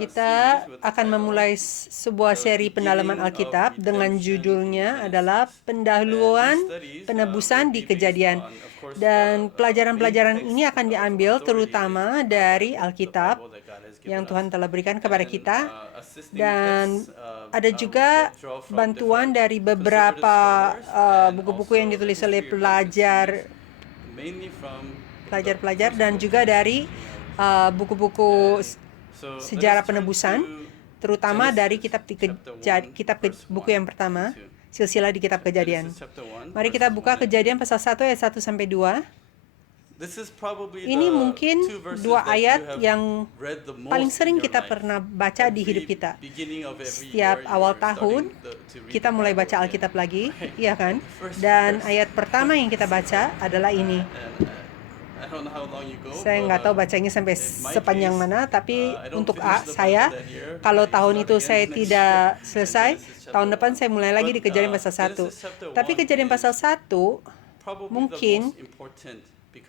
Kita akan memulai sebuah seri pendalaman Alkitab dengan judulnya adalah Pendahuluan Penebusan di Kejadian. Dan pelajaran-pelajaran ini akan diambil terutama dari Alkitab yang Tuhan telah berikan kepada kita. Dan ada juga bantuan dari beberapa buku-buku yang ditulis oleh pelajar-pelajar dan juga dari buku-buku sejarah penebusan, terutama dari buku yang pertama, silsilah di kitab Kejadian. Mari kita buka Kejadian pasal 1 ayat 1 sampai 2. Ini mungkin dua ayat yang paling sering kita pernah baca di hidup kita. Setiap awal tahun, kita mulai baca Alkitab lagi, iya kan? Dan ayat pertama yang kita baca adalah ini. Saya nggak tahu bacanya sampai sepanjang mana, tapi untuk saya, kalau tahun itu saya tidak selesai, tahun depan saya mulai lagi di Kejadian pasal 1. Tapi Kejadian pasal 1 mungkin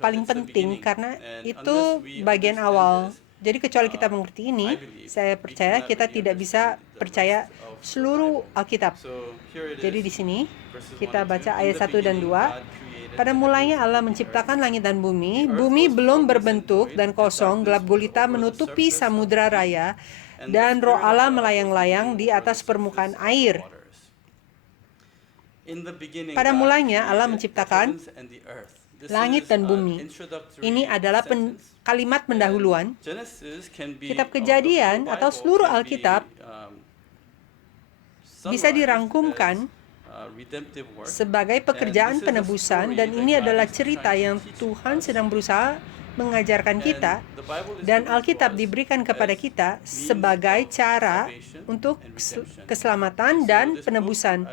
paling penting karena itu bagian awal. Jadi kecuali kita mengerti ini, saya percaya kita tidak bisa percaya seluruh Alkitab. Jadi di sini kita baca ayat 1 dan 2. Pada mulanya Allah menciptakan langit dan bumi. Bumi belum berbentuk dan kosong, gelap gulita menutupi samudra raya, dan roh Allah melayang-layang di atas permukaan air. Pada mulanya Allah menciptakan langit dan bumi. Ini adalah kalimat pendahuluan. Kitab Kejadian atau seluruh Alkitab bisa dirangkumkan sebagai pekerjaan penebusan, dan ini adalah cerita yang Tuhan sedang berusaha mengajarkan kita, dan Alkitab diberikan kepada kita sebagai cara untuk keselamatan dan penebusan.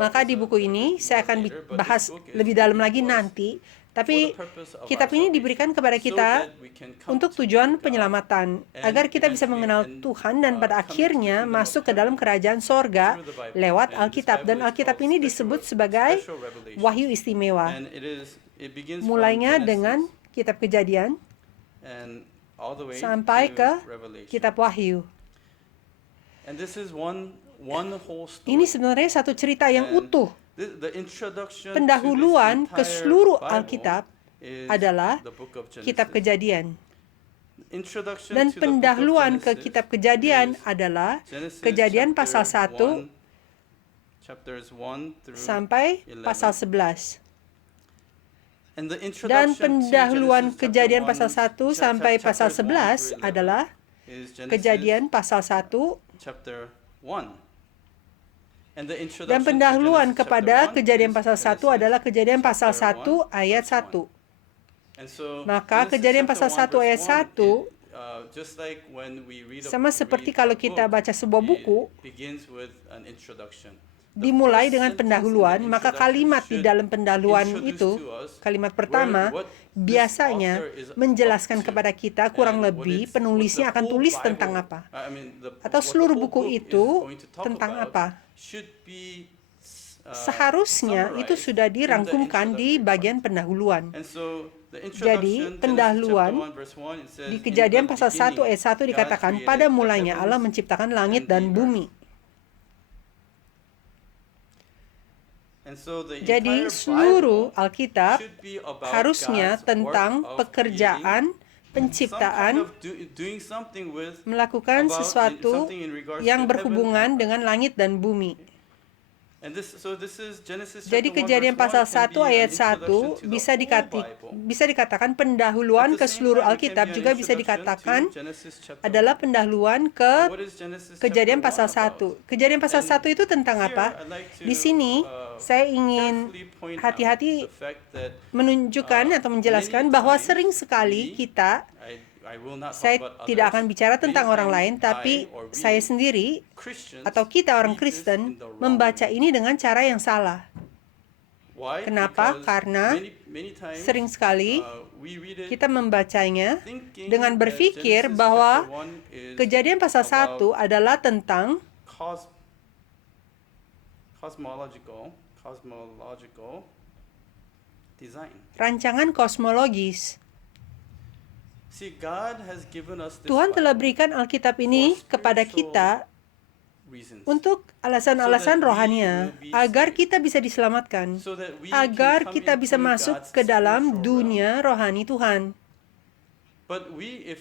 Maka di buku ini saya akan bahas lebih dalam lagi nanti, tapi kitab ini diberikan kepada kita untuk tujuan penyelamatan, agar kita bisa mengenal Tuhan dan pada akhirnya masuk ke dalam kerajaan sorga lewat Alkitab. Dan Alkitab ini disebut sebagai wahyu istimewa. Mulainya dengan kitab Kejadian sampai ke kitab Wahyu. Ini sebenarnya satu cerita yang utuh. Pendahuluan ke seluruh Alkitab adalah kitab Kejadian. Dan pendahuluan ke kitab Kejadian adalah Kejadian pasal 1 sampai pasal 11. Dan pendahuluan Kejadian pasal 1 sampai pasal 11 adalah Kejadian pasal 1. Dan pendahuluan kepada Kejadian pasal 1 adalah Kejadian pasal 1 ayat 1. Maka Kejadian pasal 1 ayat 1 sama seperti kalau kita baca sebuah buku, dimulai dengan pendahuluan, maka kalimat di dalam pendahuluan itu, kalimat pertama, biasanya menjelaskan kepada kita kurang lebih penulisnya akan tulis tentang apa. Atau seluruh buku itu tentang apa. Seharusnya itu sudah dirangkumkan di bagian pendahuluan. Jadi, pendahuluan di Kejadian pasal 1 ayat 1 dikatakan, pada mulanya Allah menciptakan langit dan bumi. Jadi, seluruh Alkitab harusnya tentang pekerjaan penciptaan, melakukan sesuatu yang berhubungan dengan langit dan bumi. Jadi Kejadian pasal 1 ayat 1 bisa dikatakan pendahuluan ke seluruh Alkitab, juga bisa dikatakan adalah pendahuluan ke Kejadian pasal 1. Kejadian pasal 1 itu tentang apa? Di sini saya ingin hati-hati menunjukkan atau menjelaskan bahwa sering sekali saya tidak akan bicara tentang orang lain, tapi saya sendiri atau kita orang Kristen membaca ini dengan cara yang salah. Kenapa? Karena sering sekali kita membacanya dengan berpikir bahwa Kejadian pasal 1 adalah tentang rancangan kosmologis. Tuhan telah berikan Alkitab ini kepada kita untuk alasan-alasan rohania, agar kita bisa diselamatkan, agar kita bisa masuk ke dalam dunia rohani Tuhan.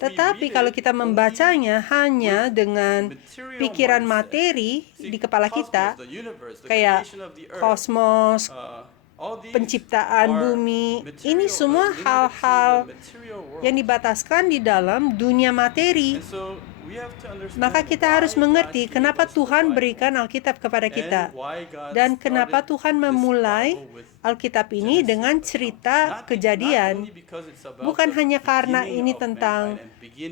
Tetapi kalau kita membacanya hanya dengan pikiran materi di kepala kita, kayak kosmos, penciptaan bumi, ini semua hal-hal yang dibataskan di dalam dunia materi. Maka kita harus mengerti kenapa Tuhan berikan Alkitab kepada kita, dan kenapa Tuhan memulai Alkitab ini dengan cerita Kejadian. Bukan hanya karena ini tentang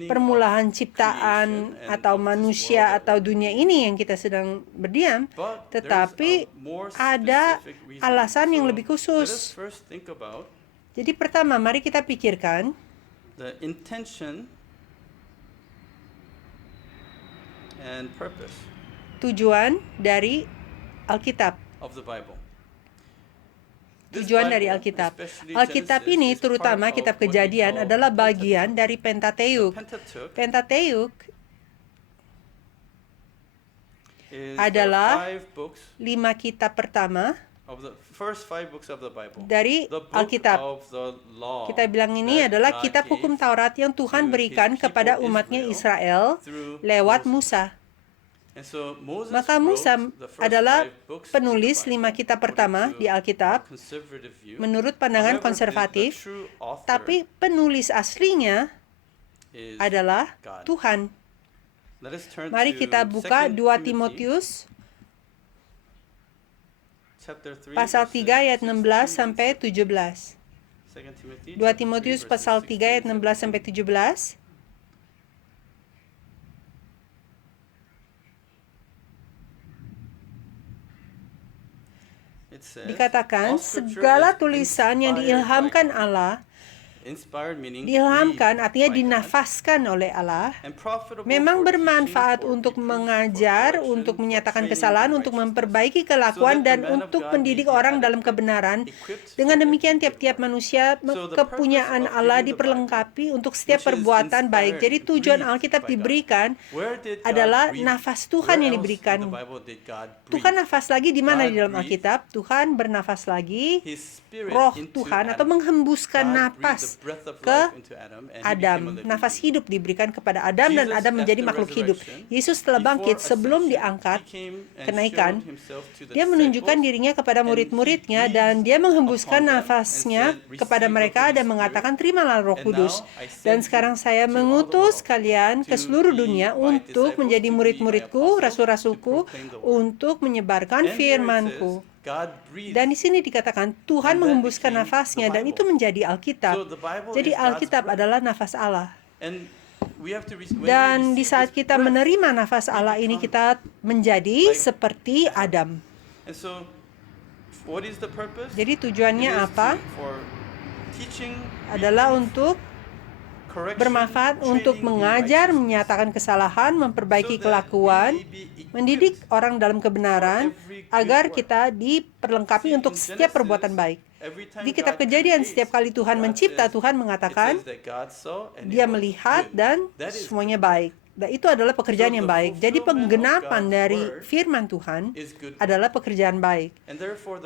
permulaan ciptaan atau manusia atau dunia ini yang kita sedang berdiam, tetapi ada alasan yang lebih khusus. Jadi pertama, mari kita pikirkan tujuan dari Alkitab. Tujuan dari Alkitab. Alkitab ini, terutama kitab Kejadian, adalah bagian dari Pentateuk. Pentateuk adalah 5 kitab pertama dari Alkitab. Kita bilang ini adalah kitab hukum Taurat yang Tuhan berikan kepada umatnya Israel lewat Musa. Maka Musa adalah penulis 5 kitab pertama di Alkitab menurut pandangan konservatif, tapi penulis aslinya adalah Tuhan. Mari kita buka 2 Timotius pasal 3 ayat 16 sampai 17. 2 Timotius pasal 3 ayat 16 sampai 17. Dikatakan segala tulisan yang diilhamkan Allah, diilhamkan artinya dinafaskan oleh Allah, memang bermanfaat untuk mengajar, untuk menyatakan kesalahan, untuk memperbaiki kelakuan, dan untuk mendidik orang dalam kebenaran. Dengan demikian tiap-tiap manusia kepunyaan Allah diperlengkapi untuk setiap perbuatan baik. Jadi tujuan Alkitab diberikan adalah nafas Tuhan yang diberikan. Tuhan nafas lagi di mana di dalam Alkitab? Tuhan bernafas lagi, roh Tuhan atau menghembuskan napas ke Adam. Nafas hidup diberikan kepada Adam dan Adam menjadi makhluk hidup. Yesus telah bangkit sebelum diangkat, kenaikan. Dia menunjukkan dirinya kepada murid-muridnya dan dia menghembuskan nafasnya kepada mereka dan mengatakan, terimalah Roh Kudus. Dan sekarang saya mengutus kalian ke seluruh dunia untuk menjadi murid-muridku, rasul-rasulku, untuk menyebarkan firman-Ku. Dan di sini dikatakan Tuhan menghembuskan nafasnya dan itu menjadi Alkitab. Jadi Alkitab adalah nafas Allah. Dan di saat kita menerima nafas Allah ini, kita menjadi seperti Adam. Jadi tujuannya apa? Adalah untuk bermanfaat untuk mengajar, menyatakan kesalahan, memperbaiki kelakuan, mendidik orang dalam kebenaran, agar kita diperlengkapi untuk setiap perbuatan baik. Di kitab Kejadian, setiap kali Tuhan mencipta, Tuhan mengatakan Dia melihat dan semuanya baik. Dan itu adalah pekerjaan yang baik. Jadi penggenapan dari firman Tuhan adalah pekerjaan baik.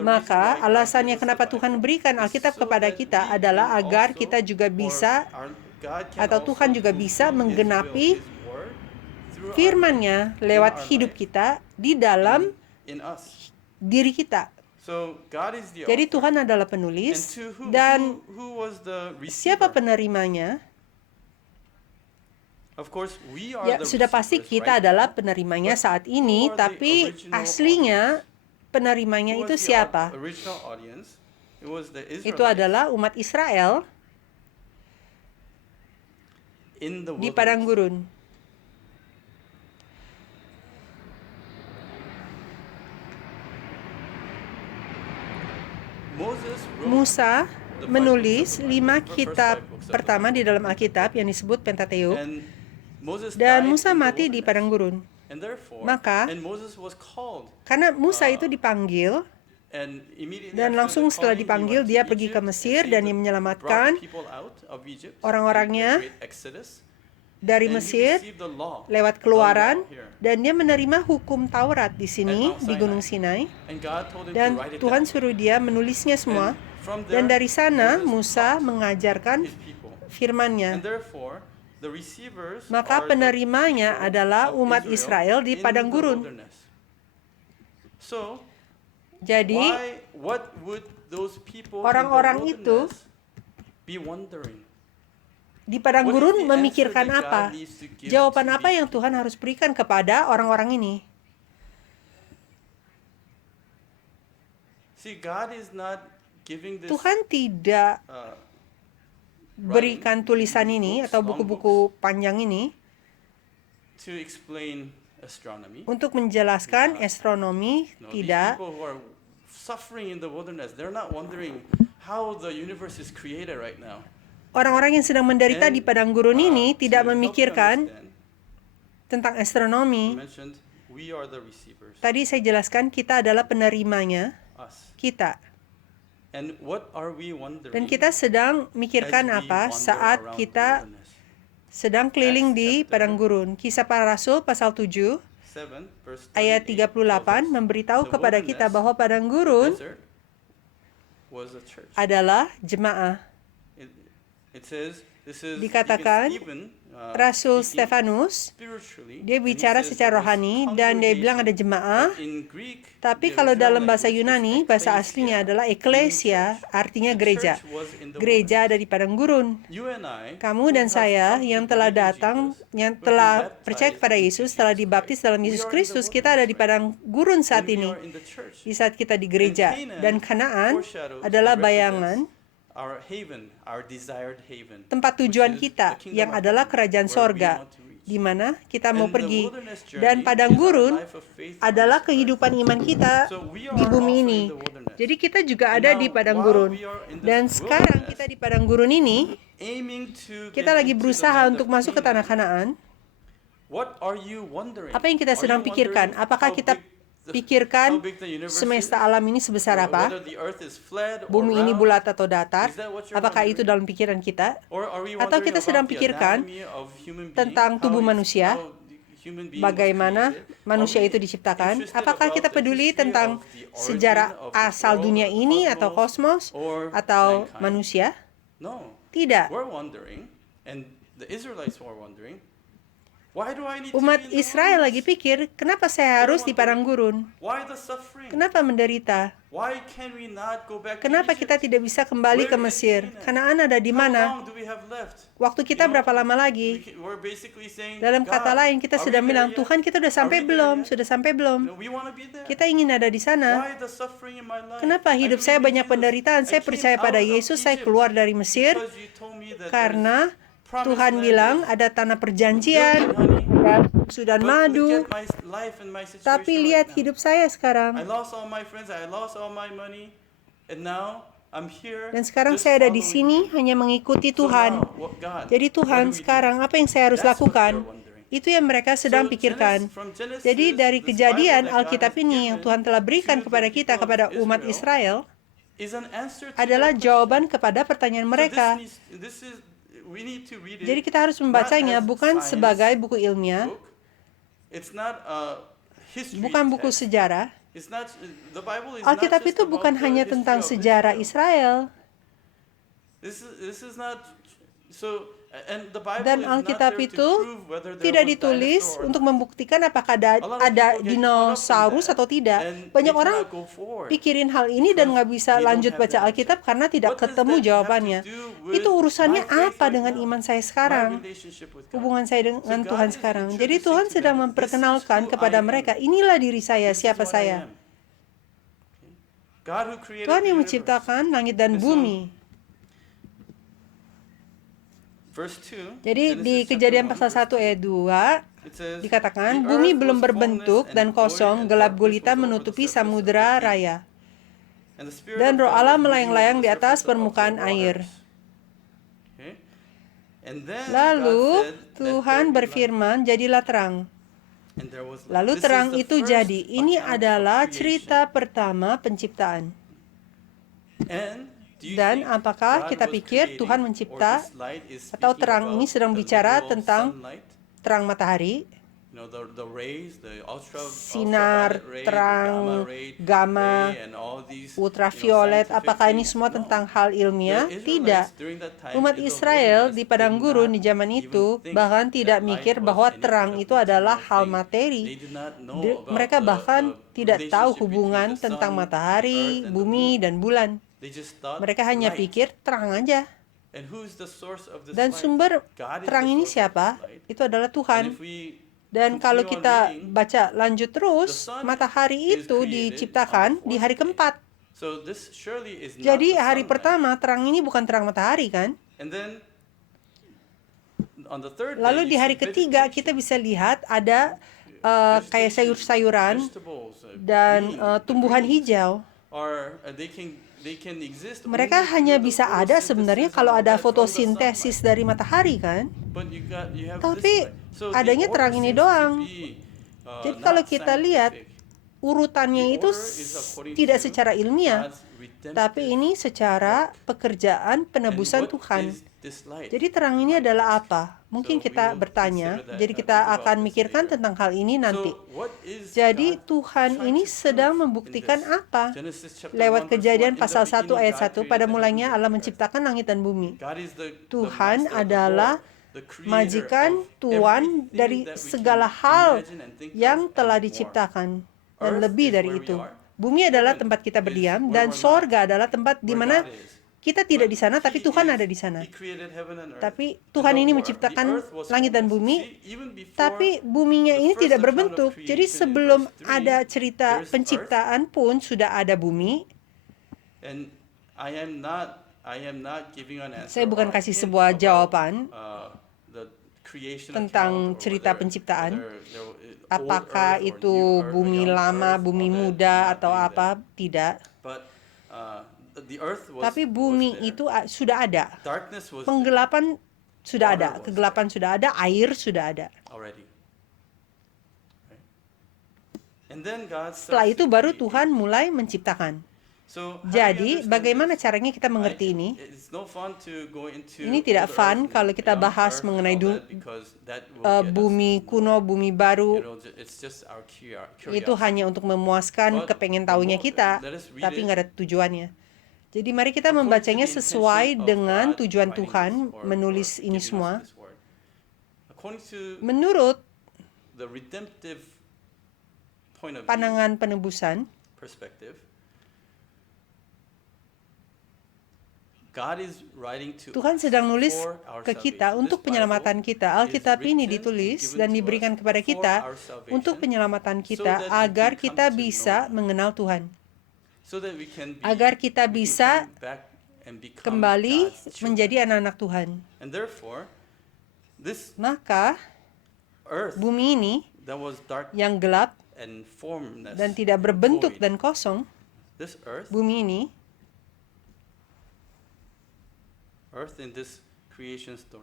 Maka alasannya kenapa Tuhan berikan Alkitab kepada kita adalah agar kita juga bisa, atau Tuhan juga bisa menggenapi firman-Nya lewat hidup kita di dalam diri kita. Jadi Tuhan adalah penulis, dan siapa penerimanya? Ya, sudah pasti kita adalah penerimanya saat ini, tapi aslinya penerimanya itu siapa? Itu adalah umat Israel di padang gurun. Musa menulis 5 kitab pertama di dalam Alkitab yang disebut Pentateuk, dan Musa mati di padang gurun. Maka karena Musa itu dipanggil Dan langsung setelah dipanggil, dia pergi ke Mesir dan dia menyelamatkan orang-orangnya dari Mesir lewat Keluaran, dan dia menerima hukum Taurat di sini di Gunung Sinai. Dan Tuhan suruh dia menulisnya semua. Dan dari sana Musa mengajarkan firman-Nya. Maka penerimanya adalah umat Israel di padang gurun. Jadi orang-orang itu di padang gurun memikirkan apa? Jawaban apa yang Tuhan harus berikan kepada orang-orang ini? Tuhan tidak berikan tulisan ini atau buku-buku panjang ini untuk menjelaskan astronomi, tidak. Orang-orang yang sedang menderita di padang gurun ini tidak memikirkan tentang astronomi. Tadi saya jelaskan kita adalah penerimanya, kita. Dan kita sedang mikirkan apa saat kita sedang keliling di padang gurun. Kisah Para Rasul pasal 7 ayat 38 memberitahu kepada kita bahwa padang gurun adalah jemaah. Dikatakan Rasul Stefanus, dia bicara secara rohani dan dia bilang ada jemaah. Tapi kalau dalam bahasa Yunani, bahasa aslinya adalah eklesia, artinya gereja. Gereja ada di padang gurun. Kamu dan saya yang telah datang, yang telah percaya kepada Yesus, telah dibaptis dalam Yesus Kristus, kita ada di padang gurun saat ini. Di saat kita di gereja. Dan Kanaan adalah bayangan tempat tujuan kita yang adalah kerajaan sorga, di mana kita mau pergi. Dan padang gurun adalah kehidupan iman kita di bumi ini. Jadi kita juga ada di padang gurun. Dan sekarang kita di padang gurun ini, kita lagi berusaha untuk masuk ke tanah Kanaan. Apa yang kita sedang pikirkan? Apakah kita pikirkan semesta alam ini sebesar apa? Bumi ini bulat atau datar? Apakah itu dalam pikiran kita? Atau kita sedang pikirkan tentang tubuh manusia? Bagaimana manusia itu diciptakan? Apakah kita peduli tentang sejarah asal dunia ini atau kosmos atau manusia? Tidak. Umat Israel lagi pikir, kenapa saya harus di padang gurun? Kenapa menderita? Kenapa kita tidak bisa kembali ke Mesir? Kanaan ada di mana? Waktu kita berapa lama lagi? Dalam kata lain, kita sudah bilang, Tuhan, kita sudah sampai belum? Sudah sampai belum? Kita ingin ada di sana. Kenapa hidup saya banyak penderitaan? Saya percaya pada Yesus, saya keluar dari Mesir karena Tuhan bilang ada tanah perjanjian, ada susu dan madu. Tapi lihat hidup saya sekarang. Dan sekarang saya ada di sini hanya mengikuti Tuhan. Jadi Tuhan, sekarang apa yang saya harus lakukan? Itu yang mereka sedang pikirkan. Jadi dari kejadian Alkitab ini yang Tuhan telah berikan kepada kita, kepada umat Israel, adalah jawaban kepada pertanyaan mereka. Jadi kita harus membacanya bukan sebagai buku ilmiah, bukan buku sejarah. Alkitab itu bukan hanya tentang sejarah Israel. Dan Alkitab itu tidak ditulis untuk membuktikan apakah ada dinosaurus atau tidak. Banyak orang pikirin hal ini dan nggak bisa lanjut baca Alkitab karena tidak ketemu jawabannya. Itu urusannya apa dengan iman saya sekarang? Hubungan saya dengan Tuhan sekarang. Jadi Tuhan sedang memperkenalkan kepada mereka, inilah diri saya, siapa saya. Tuhan yang menciptakan langit dan bumi. Jadi di Kejadian pasal 1 ayat 2 dikatakan, bumi belum berbentuk dan kosong, gelap gulita menutupi samudera raya. Dan Roh Allah melayang-layang di atas permukaan air. Lalu Tuhan berfirman, jadilah terang. Lalu terang itu jadi. Ini adalah cerita pertama penciptaan. Dan apakah kita pikir Tuhan mencipta atau terang ini sedang bicara tentang terang matahari, sinar terang gamma, ultraviolet? Apakah ini semua tentang hal ilmiah? Tidak. Umat Israel di padang gurun di zaman itu bahkan tidak mikir bahwa terang itu adalah hal materi. Mereka bahkan tidak tahu hubungan tentang matahari, bumi, dan bulan. Mereka hanya pikir terang aja. Dan sumber terang ini siapa? Itu adalah Tuhan. Dan kalau kita baca lanjut terus, matahari itu diciptakan di hari keempat. Jadi hari pertama terang ini bukan terang matahari, kan? Lalu di hari ketiga kita bisa lihat ada kayak sayur-sayuran dan tumbuhan hijau. Mereka hanya bisa ada sebenarnya kalau ada fotosintesis dari matahari, kan? Tapi adanya terang ini doang. Jadi kalau kita lihat urutannya itu tidak secara ilmiah, tapi ini secara pekerjaan penebusan Tuhan. Jadi terang ini adalah apa? Mungkin kita bertanya, jadi kita akan mikirkan tentang hal ini nanti. Jadi Tuhan ini sedang membuktikan apa? Lewat Kejadian pasal 1 ayat 1, pada mulanya Allah menciptakan langit dan bumi. Tuhan adalah majikan Tuhan dari segala hal yang telah diciptakan. Dan lebih dari itu. Bumi adalah tempat kita berdiam, dan sorga adalah tempat di mana kita tidak di sana, tapi Tuhan ada di sana. Tapi Tuhan ini menciptakan langit dan bumi, tapi buminya ini tidak berbentuk. Jadi sebelum ada cerita penciptaan pun sudah ada bumi. Saya bukan kasih sebuah jawaban tentang cerita penciptaan. Apakah itu bumi lama, bumi muda, atau apa? Tidak. Tapi bumi itu sudah ada. Penggelapan sudah ada. Kegelapan sudah ada. Air sudah ada. Setelah itu baru Tuhan mulai menciptakan. Jadi, bagaimana caranya kita mengerti ini? Ini tidak fun kalau kita bahas mengenai bumi kuno, bumi baru. Itu hanya untuk memuaskan kepengen tahunya kita, tapi nggak ada tujuannya. Jadi mari kita membacanya sesuai dengan tujuan Tuhan menulis ini semua. Menurut pandangan penebusan, Tuhan sedang nulis ke kita untuk penyelamatan kita. Alkitab ini ditulis dan diberikan kepada kita untuk penyelamatan kita agar kita bisa mengenal Tuhan. Agar kita bisa kembali menjadi anak-anak Tuhan. Maka bumi ini yang gelap dan tidak berbentuk dan kosong, bumi ini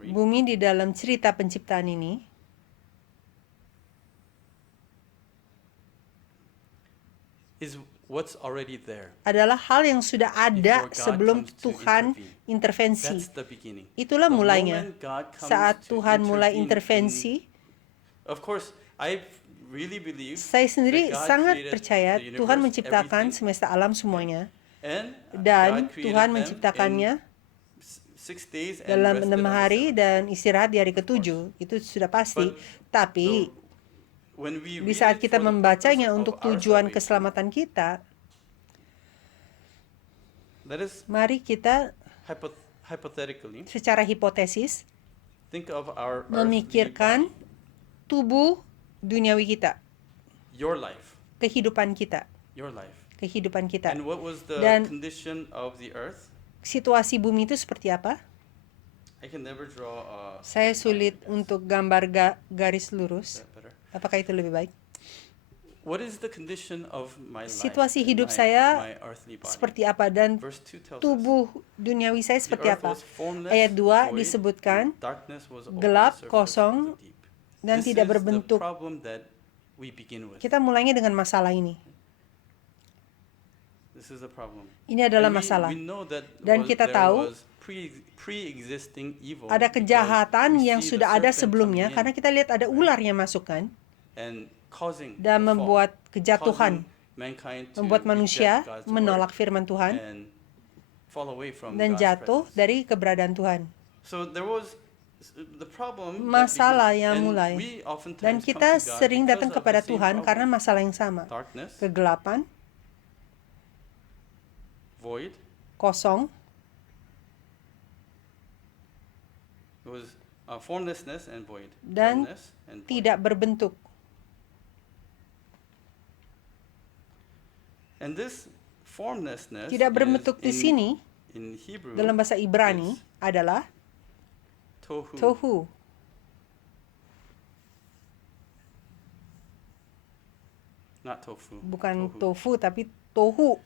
bumi di dalam cerita penciptaan ini adalah hal yang sudah ada sebelum Tuhan intervensi. Itulah mulanya. Saat Tuhan mulai intervensi, saya sendiri sangat percaya Tuhan menciptakan semesta alam semuanya. Dan Tuhan menciptakannya dalam 6 hari dan istirahat di hari ke-7. Itu sudah pasti. Tapi di saat kita membacanya untuk tujuan keselamatan kita, mari kita secara hipotesis memikirkan tubuh duniawi kita, kehidupan kita, dan situasi bumi itu seperti apa? Saya sulit untuk gambar garis lurus. Apakah itu lebih baik? Situasi hidup saya seperti apa dan tubuh duniawi saya seperti apa? Ayat 2 disebutkan gelap, kosong, dan tidak berbentuk we begin with. Kita mulainya dengan masalah ini. This is a problem. Ini adalah And masalah. we know that Dan kita there tahu was pre-existing evil ada because kejahatan we yang see the sudah ada serpent sebelumnya, coming in karena kita lihat ada ular yang masuk kan, and causing dan the fall, membuat kejatuhan, causing mankind to membuat manusia reject God's menolak word firman Tuhan and fall away from dan God's jatuh presence. dari keberadaan Tuhan. So there was the problem that Masalah begins, yang and mulai. we oftentimes Dan come kita to God sering because datang of kepada the same Tuhan karena problem. masalah yang sama. Darkness, Kegelapan, void. kosong, It was formlessness and void. dan Formless and void. tidak berbentuk. And this formlessness Tidak is berbentuk di sini, in Hebrew, dalam bahasa Ibrani, it's adalah tohu. tohu. Not tofu. Bukan tohu. tofu, tapi tohu.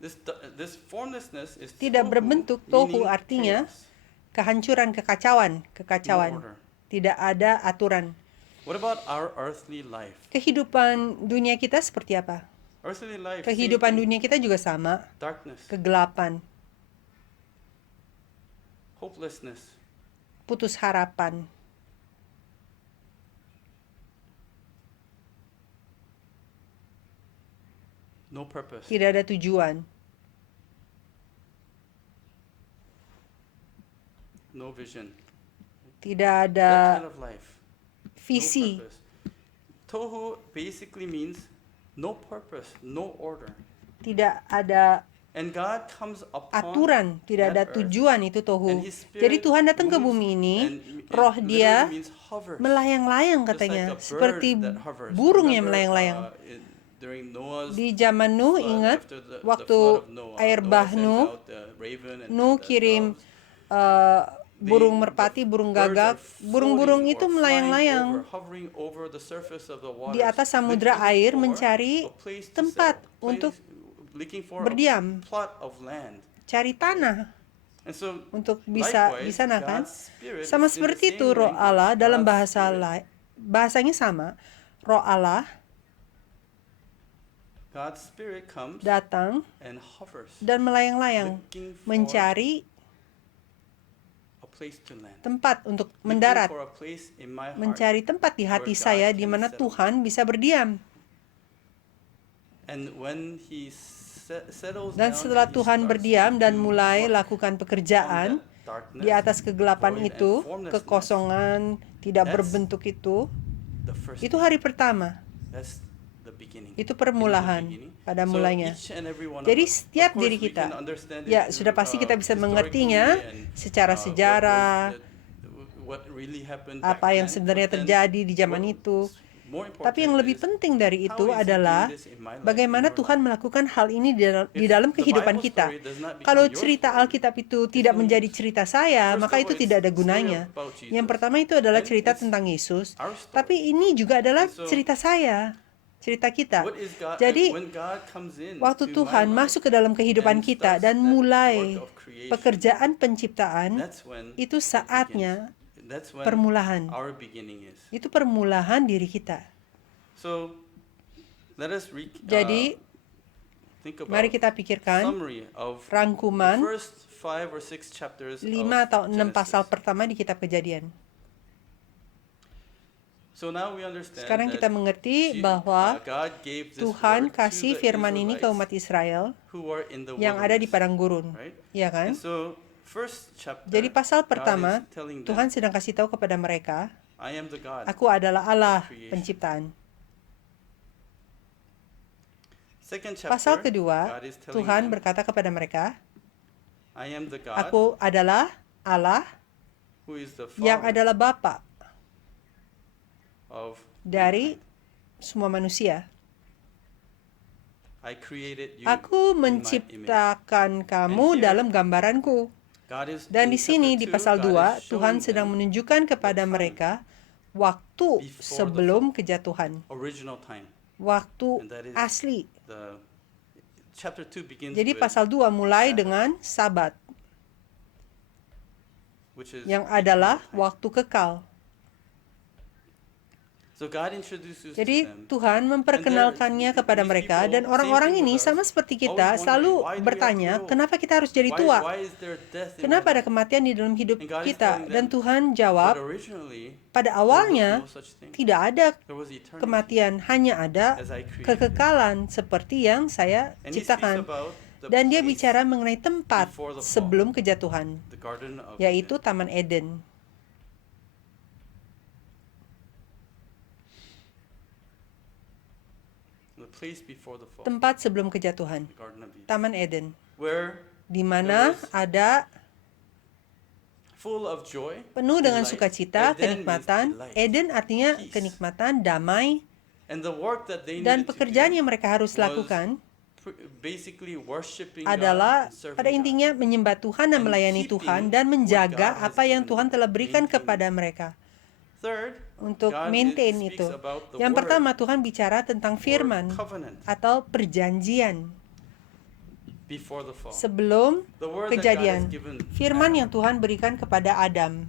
This formlessness is Tidak tohu, berbentuk. Tohu meaning artinya chaos. kehancuran, kekacauan. No order. Tidak ada aturan. What about our earthly life? Kehidupan dunia kita seperti apa? Earthly life, Kehidupan same thing. dunia kita juga sama. Darkness, Kegelapan, hopelessness, putus harapan, no purpose, tidak ada tujuan, no vision. tidak That ada kind of life. visi. No purpose. Tohu basically means no purpose, no order. Tidak ada And God comes upon aturan, tidak ada that earth, tujuan, itu and tohu. His Spirit Jadi Tuhan datang ke moves, bumi ini, and roh literally Dia means hovers, melayang-layang just like katanya, a bird seperti that hovers. burung yang Remember, melayang-layang. during Noah's Di zaman Nuh, flood, ingat, after the waktu flood of Noah, air Noah bah sends Nuh, out the raven and Nuh the kirim doves. burung merpati, burung Birds gagak, are burung-burung floating itu or flying melayang-layang over, hovering over the surface of the di waters, atas samudra looking air for mencari a place to tempat settle, untuk looking for berdiam. a plot of land. cari tanah And so, untuk bisa likewise, di sana kan. God's Spirit Sama is in the seperti same itu roh language. Allah dalam God's bahasa Spirit, bahasanya sama. Roh Allah God's Spirit comes datang and hovers, dan melayang-layang looking for mencari a place to land, tempat untuk looking mendarat, for a place in my heart. mencari tempat di hati where God saya can di mana settle. Tuhan bisa berdiam. And when He settles Dan down setelah and He Tuhan starts berdiam dan to mulai work lakukan pekerjaan on that darkness, di atas kegelapan void, and itu, formlessness, kekosongan, tidak that's berbentuk itu the first itu thing. hari pertama. That's the beginning. Itu permulaan, Initial beginning. pada So mulanya. each and every one of Jadi us, setiap of course, diri we kita, can understand it ya through, sudah pasti kita bisa mengertinya historically and, secara sejarah, what really happened apa back yang then. sebenarnya But then terjadi di zaman what itu. is more important Tapi yang lebih is penting dari how itu is He adalah doing this in my life, bagaimana in your Tuhan life? melakukan hal ini di If dalam the kehidupan Bible kita. story does not become Kalau your cerita story, Alkitab itu it's tidak no menjadi use. cerita saya, First maka of itu all, tidak it's ada a story gunanya. about Jesus. Yang pertama itu adalah Then cerita it's tentang Yesus, our story. tapi ini juga adalah And so, cerita saya, cerita kita. What is God, Jadi, when God comes in waktu to Tuhan my life masuk ke dalam kehidupan and kita starts dan that mulai work of creation, pekerjaan penciptaan, that's when itu it saatnya begins. That's when permulaan. our beginning is. Itu permulaan diri kita. So, let us Jadi, think mari about kita pikirkan summary of rangkuman the first 5 or 6 chapters 5 of atau 6 pasal Genesis. pertama di kitab Kejadian. So now we understand Sekarang that kita mengerti bahwa God gave this Tuhan word to kasih the firman ini ke Israelites umat Israel who are in the yang ada di wilderness, padang gurun. right? Ya kan? And so first chapter, Jadi pasal God pertama, is telling them, Tuhan sedang kasih tahu kepada mereka, I am the God. Aku adalah Allah creation. penciptaan. Second Pasal chapter, kedua, God is telling Tuhan them, berkata kepada mereka, I am the God Aku adalah Allah who is the yang Father adalah Bapa of dari mankind. semua manusia. I created you Aku in my image. menciptakan kamu And here, dalam gambaranku. God is, Dan in di sini chapter di 2, pasal God 2, is Tuhan showing sedang them menunjukkan kepada the time mereka waktu before the sebelum fall. kejatuhan. original time. Waktu And that is asli. the chapter 2 begins Jadi with pasal 2 mulai Sabbath, dengan Sabat, which is yang adalah eternal time. waktu kekal. So So God introduces Jadi to them. Tuhan memperkenalkannya kepada mereka, dan orang-orang ini sama seperti kita selalu bertanya, kenapa kita harus jadi tua? Why is there death in Kenapa ada heaven? kematian di dalam hidup And God is kita? telling Dan them, Tuhan But jawab, originally, pada there was awalnya no such thing. tidak ada There was eternity. kematian, hanya ada As I created. kekekalan seperti yang saya And he speaks ciptakan. about the Dan dia place, bicara mengenai tempat before the fall. sebelum kejatuhan, the Garden of yaitu Eden. Taman Eden. The place before the fall. Tempat sebelum kejatuhan, The Garden of Eden. Taman Eden, Where di mana ada full of joy, penuh dengan delight. sukacita, Eden means kenikmatan. delight. Eden artinya Peace. kenikmatan, damai, And the work that they dan needed to pekerjaan do yang mereka harus was lakukan basically worshiping adalah God and serving pada God. intinya menyembah Tuhan dan And melayani keeping Tuhan dan what menjaga God has apa yang given Tuhan telah berikan maintaining. kepada mereka Third, untuk God maintain speaks itu. about the Yang word, pertama, Tuhan bicara tentang or firman covenant atau perjanjian before the fall. sebelum The word that God has kejadian. given Firman Adam. yang Tuhan berikan kepada Adam.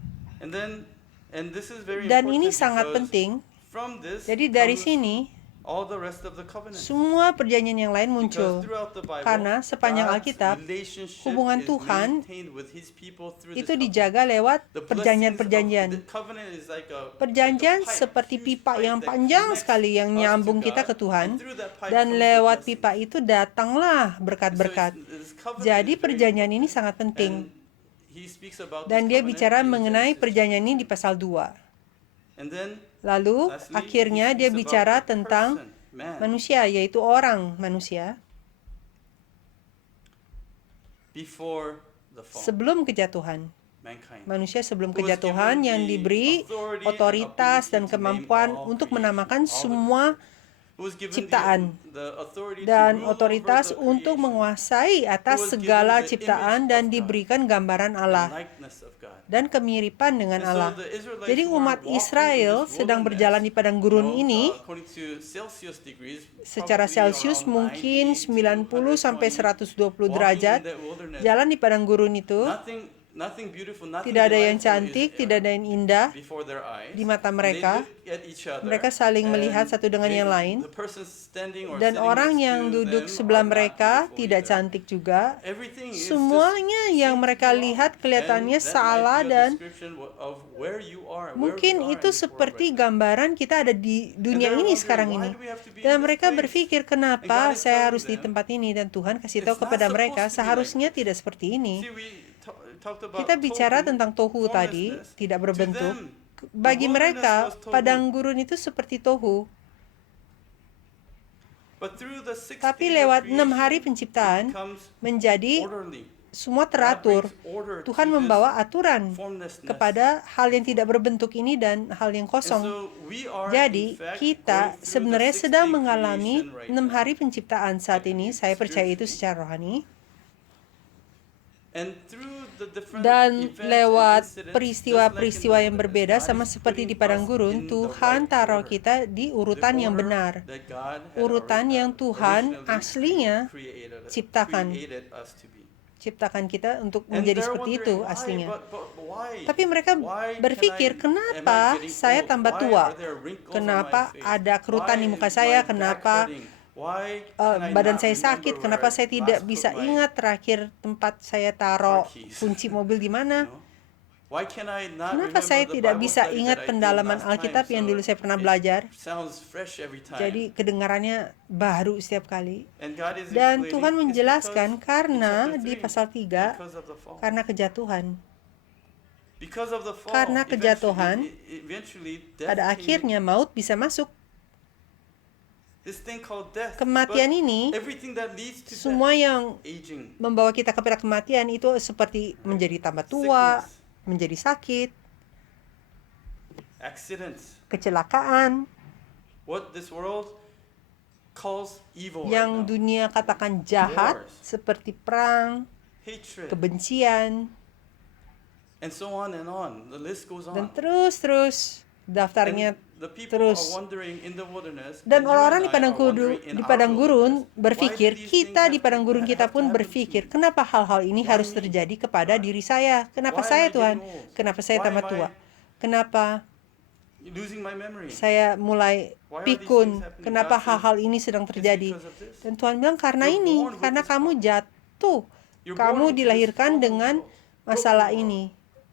And this is very Dan important ini sangat because penting. from this Jadi dari comes sini all the rest of the covenants. semua perjanjian yang lain Because muncul. throughout the Bible, Karena sepanjang God's Alkitab, relationship hubungan is Tuhan maintained with His people through itu this covenant. dijaga lewat The blessings of perjanjian-perjanjian. the covenant is like a Perjanjian pipe, seperti huge pipa pipe yang that panjang connects sekali yang us to nyambung God, kita ke Tuhan, and through that pipe dan comes the lewat blessings. pipa itu datanglah berkat-berkat. So this covenant Jadi is very perjanjian ini important. sangat penting. And he speaks about Dan this dia covenant bicara in mengenai Genesis perjanjian chapter ini di pasal 2. 2. And then, Lalu lastly, akhirnya he dia speaks bicara about the tentang person, man, manusia, yaitu orang manusia before the fall, sebelum kejatuhan. mankind. Manusia sebelum Who was kejatuhan given yang the diberi authority and otoritas ability dan to name kemampuan all untuk creation, menamakan all the semua Who was given ciptaan the authority to dan rule otoritas over the untuk creation, menguasai atas Who was given segala the ciptaan image dan of God diberikan gambaran and Allah likeness of God. dan kemiripan dengan And so Allah. the Israelites Jadi who are umat walking in Israel this sedang wilderness, berjalan di padang gurun ini according to Celsius degrees, secara probably Celsius around mungkin 90 to 90 sampai 120 walking derajat. in that wilderness. Jalan di padang gurun itu Nothing beautiful, nothing tidak ada yang delightful cantik, is tidak ada yang indah before their eyes. di mata And mereka. they look at each other, Mereka saling melihat satu dengan yang lain. the person standing or Dan sitting orang next yang to duduk them sebelah are not mereka beautiful tidak either. cantik juga. Everything is Semuanya just yang seems mereka to be lihat wrong. kelihatannya And that salah, might be a dan description of where you are, where we mungkin are itu in this world seperti right now. gambaran kita ada di dunia they're ini wondering, sekarang why ini. do we have to be in Dan this mereka place? berpikir, And kenapa God is saya telling harus di them, tempat ini? Dan Tuhan kasih tahu it's not kepada mereka, supposed to be like seharusnya this. tidak seperti ini. See, we talked about Kita bicara tohu, tentang tohu tadi, formlessness. tidak To berbentuk. them, Bagi the wilderness mereka, was tohu. padang gurun itu seperti tohu. But through the 6 Tapi days of lewat 6 hari creation, penciptaan, it becomes menjadi orderly. semua God teratur. brings order to Tuhan this membawa aturan formlessness. kepada hal yang tidak berbentuk ini dan hal yang And kosong. so we are, Jadi, in fact, kita going through sebenarnya the sedang 6-day mengalami creation right 6 now. hari penciptaan saat ini. Saya percaya itu Spiritually. secara rohani. And through the different Dan events and lewat incidents, peristiwa-peristiwa just like in yang the berbeda, wilderness, sama God is seperti di putting padang us gurun, in the Tuhan right taruh order. kita di urutan The yang order benar. that God had Urutan yang Tuhan originally aslinya created ciptakan. us to be. Ciptakan kita untuk And menjadi they're seperti wondering, itu why? aslinya. But why? Tapi mereka Why berpikir, am I kenapa getting saya old? tambah Why tua? are there wrinkles on Kenapa my face? ada kerutan di Why muka is saya? my back Kenapa hurting? Why badan can I saya not sakit? remember Kenapa where saya I tidak last bisa put my ingat terakhir tempat saya taruh car keys? kunci mobil di mana? You know? Why can I not Kenapa remember saya the tidak Bible bisa study ingat that I did pendalaman last Alkitab time? yang So dulu saya pernah it belajar? sounds fresh every time. Jadi kedengarannya baru setiap kali. And God is Dan explaining, Tuhan it's menjelaskan because in karena chapter di 3, pasal 3, because of the fall. karena kejatuhan. Because of the fall, Karena kejatuhan, eventually death Pada came. akhirnya maut bisa masuk. This thing called death. Kematian But ini, everything that leads to semua death, yang aging, membawa kita kepada kematian itu seperti menjadi tambah tua, sickness, menjadi sakit, accidents, kecelakaan, what this world calls evil yang right now. dunia katakan jahat, Wars. seperti perang, Hatred, kebencian, and so on and on. The list goes dan on. terus daftarnya. And the people terus. are wandering in the wilderness, Dan and you orang-orang and di I padang are wandering in di our padang gurun wilderness. berpikir, Why do these kita things di padang gurun kita have to pun happen to berpikir, me? kenapa hal-hal ini Why harus me? terjadi kepada God? diri saya? Kenapa Why am saya, I Tuhan? getting old? Kenapa saya Why tambah am tua? I- Kenapa losing my memory. Saya mulai Why are these pikun, things happening? kenapa God says, hal-hal ini sedang "It's terjadi. because of this." Dan Tuhan bilang, karena You're ini, born with karena this kamu problem. jatuh, You're born kamu into this dilahirkan fallen dengan world, masalah broken world. ini.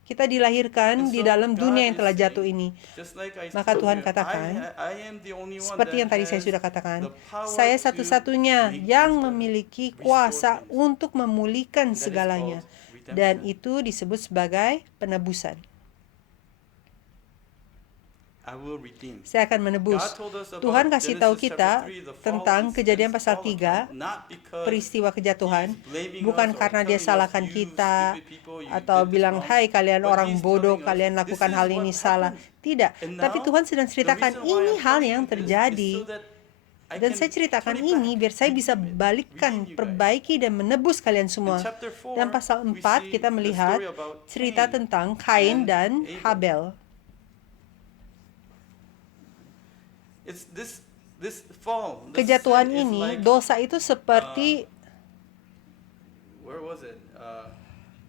Kita dilahirkan And di so dalam dunia God yang is telah jatuh saying, ini. just like I Maka told Tuhan you, katakan, I am the only one seperti that yang tadi saya has sudah katakan, the power saya to satu-satunya make yang things better, memiliki restore kuasa things. untuk memulihkan And that is segalanya. called redemption. Dan itu disebut sebagai penebusan. I will redeem. Saya akan menebus. God told us about Tuhan kasih tahu Genesis kita chapter 3, the fall tentang incidents, Kejadian pasal fall 3, account, not because peristiwa kejatuhan, He's blaming bukan us or karena dia telling us, salahkan "You kita stupid people, you atau did this bilang, wrong," hai kalian but orang He's bodoh, telling us, kalian "This lakukan is hal what ini salah. happened." Tidak, And tapi now, Tuhan sedang the ceritakan reason why ini I'm hal telling yang you this terjadi. is so that I Dan can saya ceritakan turn it back, ini biar saya bisa redeem it, balikkan, redeem you guys. perbaiki dan menebus kalian In semua. chapter 4, Dan pasal we 4 see kita the melihat story about cerita Cain tentang Kain and dan Abel. Habel. It's this fall. This Kejatuhan sin is ini, like, dosa itu seperti where was it?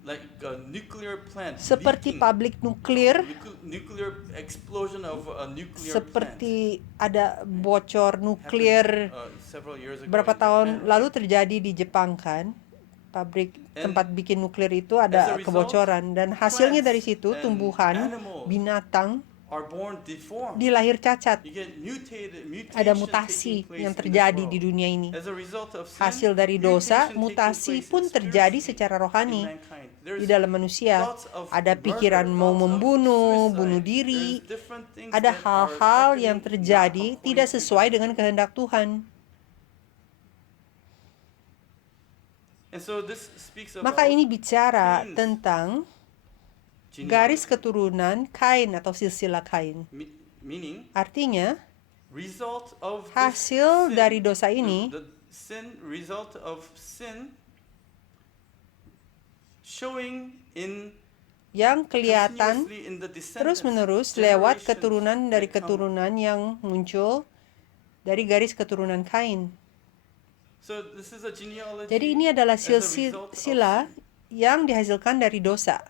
Like a nuclear plant. seperti leaking. pabrik nuklir, Nuclear explosion of a nuclear seperti ada bocor nuklir plant. Several years ago berapa in tahun Japan, lalu right? terjadi di Jepang kan. Pabrik And tempat bikin nuklir itu as a ada result, kebocoran dan hasilnya dari plants situ and tumbuhan, animals binatang are born deformed. dilahir cacat. You get mutation Ada taking mutasi place yang in this terjadi world. di dunia ini. As a result of sin, Hasil dari dosa, mutation taking mutasi place pun terjadi spiritually secara rohani in mankind. di There's dalam manusia. thoughts of Ada murder, pikiran mau thoughts of membunuh, suicide. bunuh diri. There's different things Ada that are hal-hal yang happening terjadi not tidak according to sesuai God. dengan kehendak Tuhan. And so this speaks about Maka ini bicara Cain's tentang genealogy, garis keturunan Kain atau silsilah Kain. meaning Artinya, result of this hasil sin, dari dosa ini the sin result of sin showing in yang kelihatan continuously in the descendants, terus-menerus lewat generations keturunan dari that come. keturunan yang muncul dari garis keturunan Kain. So this is a genealogy Jadi ini adalah as a result of silsilah sin. yang dihasilkan dari dosa.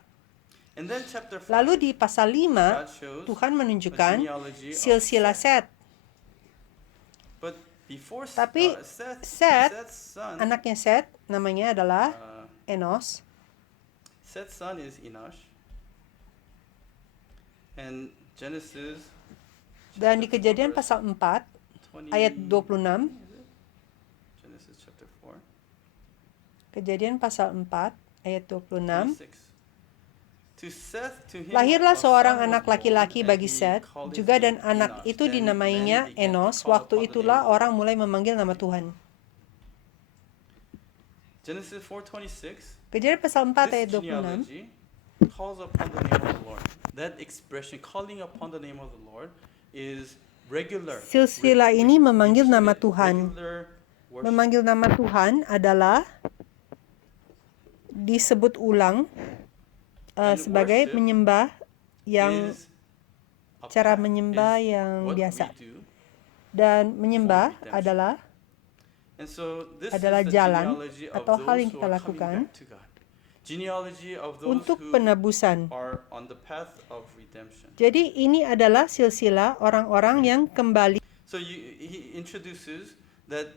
And then chapter 5, Lalu di pasal 5, God shows Tuhan a menunjukkan genealogy of silsilah Seth. Set. But before Tapi Seth's son, Anaknya Set namanya adalah uh, Enos. Seth's son is Enosh. And Genesis Dan di chapter 4, Kejadian verse pasal 4 20, ayat 26, Genesis chapter 4, Kejadian pasal 4 ayat 26, 26. To Seth, to him lahirlah a seorang son was anak born, laki-laki and bagi he Set, called his juga name dan anak Enosh. itu Then dinamainya men began to Enos. call Waktu upon the name itulah of the orang Lord. mulai memanggil nama Tuhan. Genesis 4:26. Kejadian pasal 4 This ayat 26, genealogy calls upon the name of the Lord. That expression, calling upon the name of the Lord, is regular. silsilah ini memanggil nama repeated, Tuhan. regular worship. Memanggil nama Tuhan adalah disebut ulang And sebagai worship menyembah yang is a cara path, menyembah is yang what biasa. we do. Dan menyembah redemption. adalah And so this adalah is the jalan genealogy of atau hal yang those who kita are coming lakukan back to God. Genealogy of those untuk who penebusan. are on the path of redemption. Jadi ini adalah silsilah orang-orang yang kembali. So he introduces that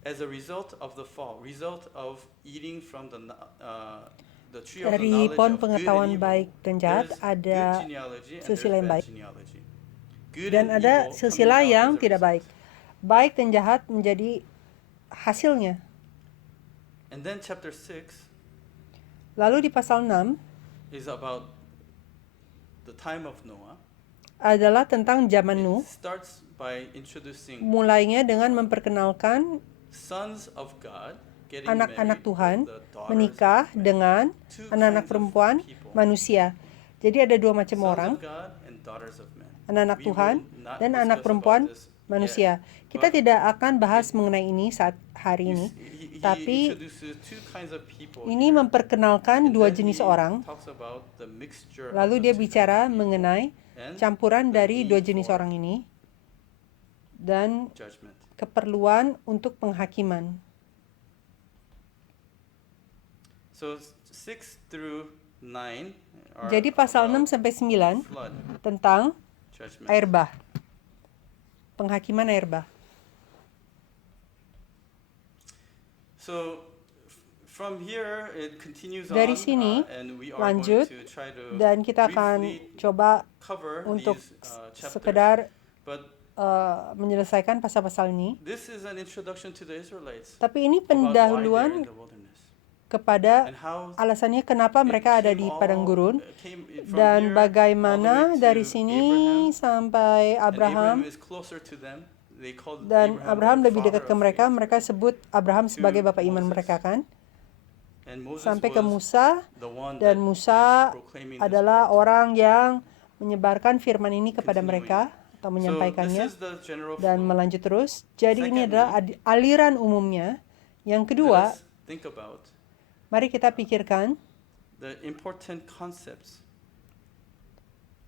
as a result of the fall, result of eating from the tree of the Dari knowledge pohon of good pengetahuan and evil, baik dan jahat there's ada good genealogy and there's silsilah yang bad baik. genealogy. Good Dan and ada evil silsilah coming out yang as a tidak result. baik. Baik dan jahat menjadi hasilnya. And then chapter 6 Lalu di pasal 6 is about the time of Noah. adalah tentang zaman Nuh. It starts by introducing Mulainya dengan memperkenalkan sons of God getting anak-anak married, Tuhan the daughters menikah of men. dengan Two anak-anak kinds of perempuan people. manusia. Jadi ada dua macam Sons orang, of God and daughters of men. anak-anak We Tuhan will not dan anak discuss perempuan about this manusia. yet, Kita but tidak akan bahas mengenai ini saat hari ini, he tapi introduces two kinds of people ini here, memperkenalkan and dua then jenis he orang. talks about the mixture of Lalu the dia two bicara kinds of people mengenai and campuran the dari need dua jenis for orang ini dan judgment. keperluan untuk penghakiman. So 6 through 9 are Jadi pasal about 6 sampai 9 flood. tentang judgment. Air bah. Penghakiman air bah. So from here it continues Dari on, sini, and we are lanjut, going to try to dan kita akan briefly coba cover untuk these chapters. sekedar But menyelesaikan pasal-pasal ini. this is an introduction to the Israelites Tapi ini about why they're in pendahuluan the wilderness kepada and how alasannya kenapa it mereka ada came di all- padang gurun, came from dan here all bagaimana the way to dari sini Abraham. sampai And Abraham, is closer to them. They called dan Abraham the lebih dekat father ke of mereka. faith. Mereka sebut Abraham sebagai bapak iman Moses. mereka, kan? And Moses Sampai ke was Musa, the one dan that Musa is proclaiming this adalah word to them. orang yang menyebarkan firman ini kepada Continuing. mereka atau So menyampaikannya, this is the general dan flow. melanjut terus. Jadi ini Secondly, adalah aliran umumnya. Yang kedua, Let us think about mari kita pikirkan the important concepts,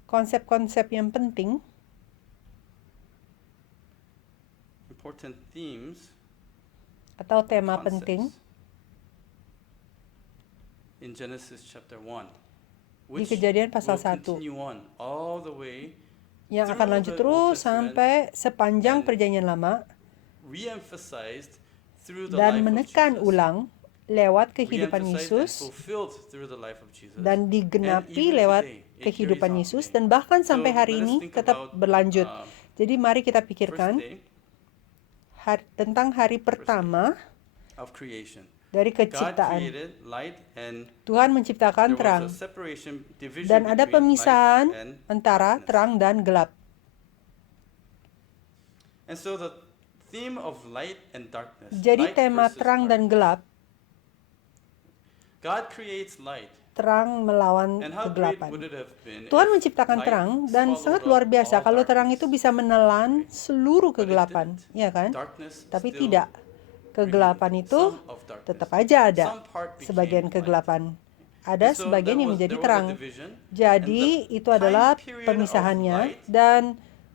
konsep-konsep yang penting, important themes, atau tema concepts penting in Genesis chapter 1, di which Kejadian pasal will 1 continue on all the way, yang through akan lanjut the Old terus Testament sampai sepanjang and Perjanjian Lama, re-emphasized through the dan life of menekan Jesus. ulang lewat kehidupan Re-emphasized and Yesus, fulfilled through the life of Jesus. dan And digenapi even lewat today, it kehidupan carries on Yesus, today. dan bahkan So, sampai hari let us ini think tetap about, berlanjut. Jadi mari kita First pikirkan day tentang hari pertama of creation. dari God keciptaan. created light, and Tuhan menciptakan there terang, was a separation, division dan ada between pemisahan light and antara darkness. terang dan gelap. And so the theme of light and darkness. Jadi light tema versus terang dan darkness. gelap, God creates light. terang melawan And how great kegelapan. would it have been Tuhan if menciptakan light terang, dan swallowed sangat up luar biasa all kalau terang itu darkness? bisa menelan seluruh But it kegelapan, didn't. ya kan? Darkness Tapi still tidak. Kegelapan remained. itu Some of darkness. tetap aja ada. Some part became Sebagian light. kegelapan ada, And so sebagian yang menjadi there was a terang. division, Jadi and the itu adalah time period of pemisahannya, light, dan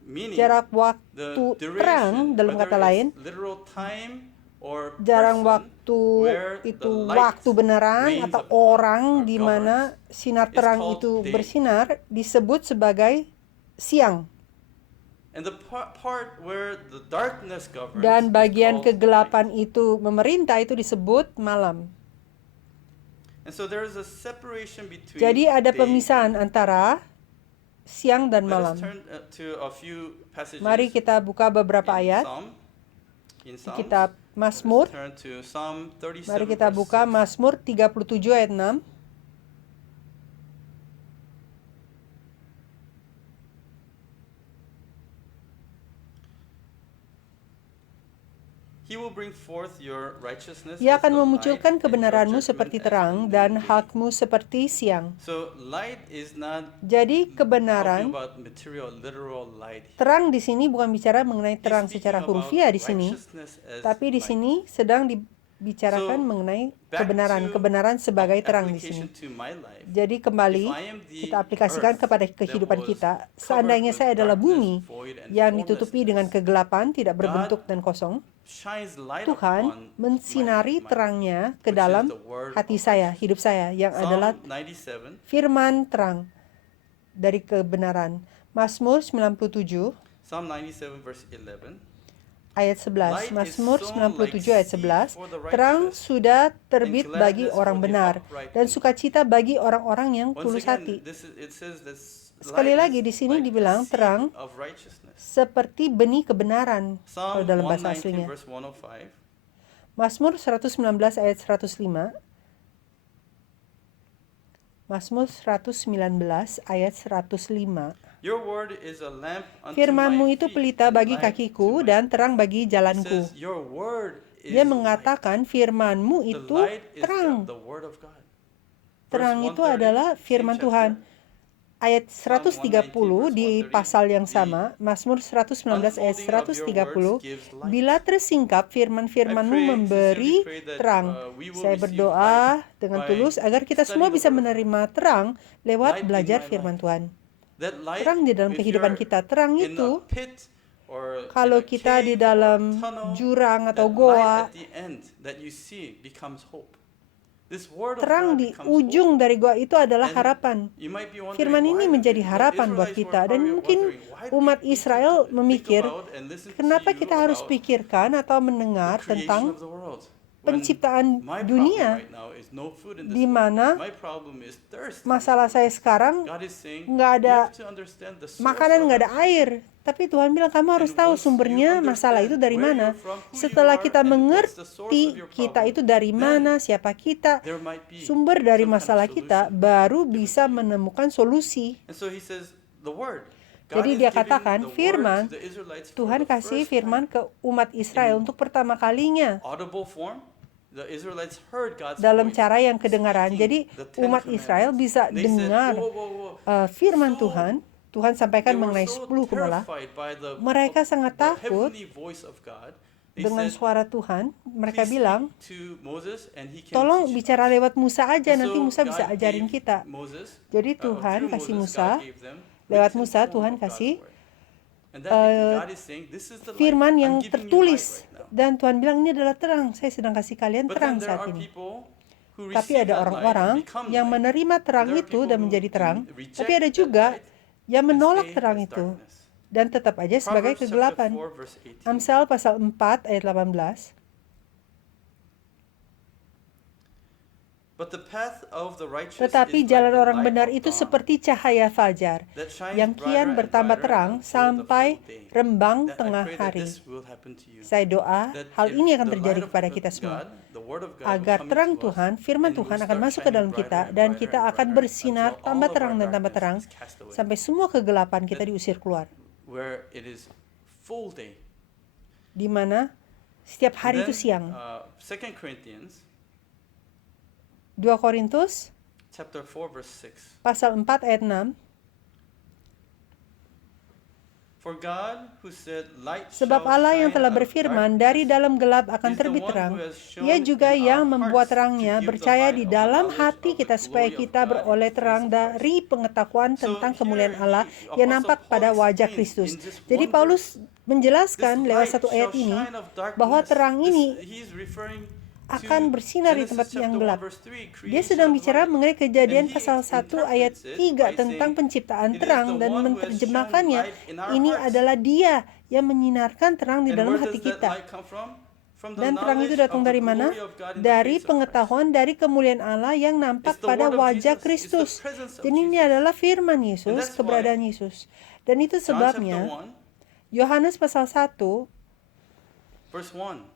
meaning jarak the waktu duration, terang, dalam whether kata lain, it's literal time or jarang person, waktu where itu the light waktu beneran reigns atau upon orang or di governs, mana sinar is terang called itu day. bersinar disebut sebagai siang, And the part where the darkness governs dan is bagian called kegelapan night. itu memerintah itu disebut malam. And so there is a separation between Jadi ada day pemisahan and antara siang dan night. Let malam. us turn to a few passages Mari kita buka beberapa in ayat in di Psalms. kitab Let us Mazmur. turn to Psalm 37 Mari kita verse buka 6. Mazmur 37 ayat 6. He will bring forth your righteousness Ia as akan the memunculkan light, and your kebenaranmu judgment seperti as terang the dan noonday. hakmu seperti siang. So light is not Jadi talking kebenaran, about material, literal light. terang di sini bukan bicara mengenai He's terang speaking secara about hurufiah di sini, righteousness as tapi di light. sini sedang dibicarakan So, mengenai back kebenaran, to kebenaran sebagai terang di application sini. to my life. Jadi kembali If I am the kita aplikasikan earth kepada that kehidupan was kita. covered Seandainya with saya adalah darkness, bumi void, and yang ditutupi dengan formlessness, kegelapan, tidak berbentuk dan kosong, shines light Tuhan upon mensinari my life, terangnya ke which is dalam the word hati of saya, righteousness. hidup saya, yang adalah Psalm 97, firman terang dari kebenaran. Mazmur 97 Psalm 97 verse 11. ayat 11. Mazmur 97 ayat 11. Terang sudah terbit bagi orang benar dan sukacita bagi orang-orang yang Once tulus again, hati. it says that Sekali light lagi is di sini like dibilang the seed terang of righteousness. seperti benih kebenaran kalau Psalm dalam bahasa 119 aslinya. verse 105. Mazmur 119 ayat 105. Mazmur 119 ayat 105. Your word is a lamp unto Firman-Mu my itu feet pelita and bagi light kakiku to my dan path. terang bagi It jalanku. says, your word is Dia light. mengatakan firman-Mu The itu light is terang. the word of God. Terang Verse itu 130, adalah firman same Tuhan. chapter. Ayat Psalm 130 di 119 verse 130, pasal yang the sama, Mazmur 119 ayat unfolding of your words 130, gives light. bila tersingkap firman-firman-Mu I pray, memberi sincerely pray that, terang. we will Saya receive berdoa light dengan by tulus agar kita semua studying the bisa word of menerima terang lewat Light in belajar my firman life. Tuhan. That light, Terang di dalam if kehidupan you're kita. Terang in a itu pit or kalau in a kita di cave or dalam tunnel, jurang atau that goa, light at the end that you see becomes hope. This word of terang God di becomes ujung hope. dari gua itu adalah And harapan. you might be wondering Firman ini why menjadi the harapan buat Israelites kita. were Dan probably mungkin wondering, why do umat we need Israel to think memikir, about and listen to kenapa you kita harus about pikirkan atau the mendengar creation tentang of the world? penciptaan My problem dunia, right now is no food in this di world. mana My problem is thirst in this masalah world. saya sekarang God is saying, nggak you ada have to understand the source makanan, of nggak your ada problem. air. Tapi Tuhan bilang kamu harus And tahu once you sumbernya masalah itu understand dari where mana. you're from, who you Setelah are, kita and what's the source of mengerti your kita problem, itu dari then mana, siapa kita, there might be sumber dari some kind of masalah kita, solution baru given bisa to you. menemukan solusi. And so he says, the word. God Jadi is dia giving katakan the word firman, to the Israelites for Tuhan the kasih first firman time. ke umat Israel untuk pertama kalinya Audible form, the Israelites heard God's dalam voice cara yang kedengaran. speaking Jadi the Ten umat Israel Commandments. bisa They said, dengar whoa, whoa, whoa. firman So Tuhan they sampaikan were mengenai so 10 kepala. terrified by Mereka sangat the takut heavenly voice of God. They dengan said, suara Tuhan. Mereka please bilang, speak to Moses and he can tolong teach bicara us. lewat Musa aja, And nanti so Musa bisa God ajarin gave kita. Moses, Jadi through Tuhan kasih Moses, Musa, God gave them lewat written Musa form Tuhan of God's kasih word. And that God is saying, this is the light. firman I'm yang giving you light tertulis. right now. Dan Tuhan bilang ini adalah terang, saya sedang kasih kalian But terang then there saat are ini. people who Tapi receive ada that light and orang-orang become yang light. menerima terang There are itu people dan who menjadi terang, reject tapi ada that juga light yang and menolak stay terang as itu darkness. dan tetap aja sebagai Proverbs chapter kegelapan. 4 verse 18. Amsal pasal 4 ayat 18. But the path of the righteous Tetapi is jalan like the orang light benar of itu dawn, seperti cahaya fajar that shines yang brighter kian and bertambah brighter terang until the sampai full day. rembang That I tengah pray that hari. this will happen to you. Saya doa That hal if ini akan the terjadi light of kepada the kita semua. God, the word of God will Agar come terang into us, Tuhan, firman and Tuhan we'll akan start masuk ke shining dalam brighter kita and dan brighter kita and akan brighter bersinar until all tambah of terang our dan tambah darkness terang is cast away. sampai semua kegelapan kita That- diusir keluar. Where it is full day. Di mana setiap And hari then, itu siang. 2 Corinthians 2 Korintus chapter 4 verse 6. pasal 4 ayat 6. For God who said light Sebab shall Allah yang shine telah out of berfirman, darkness dari dalam gelap akan is the terbit one terang. who has shown Ia juga in yang our membuat hearts terangnya to give the bercaya light di of the dalam knowledge hati of the kita supaya glory of kita God in beroleh the terang face of Christ. dari pengetahuan So tentang here kemuliaan Allah he- yang Apostle nampak Paul pada wajah explains Kristus. in just Jadi one Paulus menjelaskan This lewat light satu shall ayat ini shine of darkness. bahwa terang ini He's referring akan to bersinar di Genesis tempat yang chapter gelap. 1 verse 3, Dia creation sedang of bicara light. mengenai Kejadian And he pasal 1 ayat interprets it 3 by tentang saying, penciptaan "It is terang the dan one who has menerjemahkannya. shone light in our Ini hearts." adalah Dia yang menyinarkan terang di And dalam where hati does that kita. light come from? From the Dan terang itu knowledge datang of the dari mana? glory of God in the Dari face of pengetahuan dari kemuliaan Allah yang nampak It's the pada word of wajah Jesus. It's the Kristus. presence of Jadi ini Jesus. adalah firman And Yesus, that's keberadaan why Yesus. Dan itu John chapter sebabnya 1 Yohanes pasal 1 verse 1.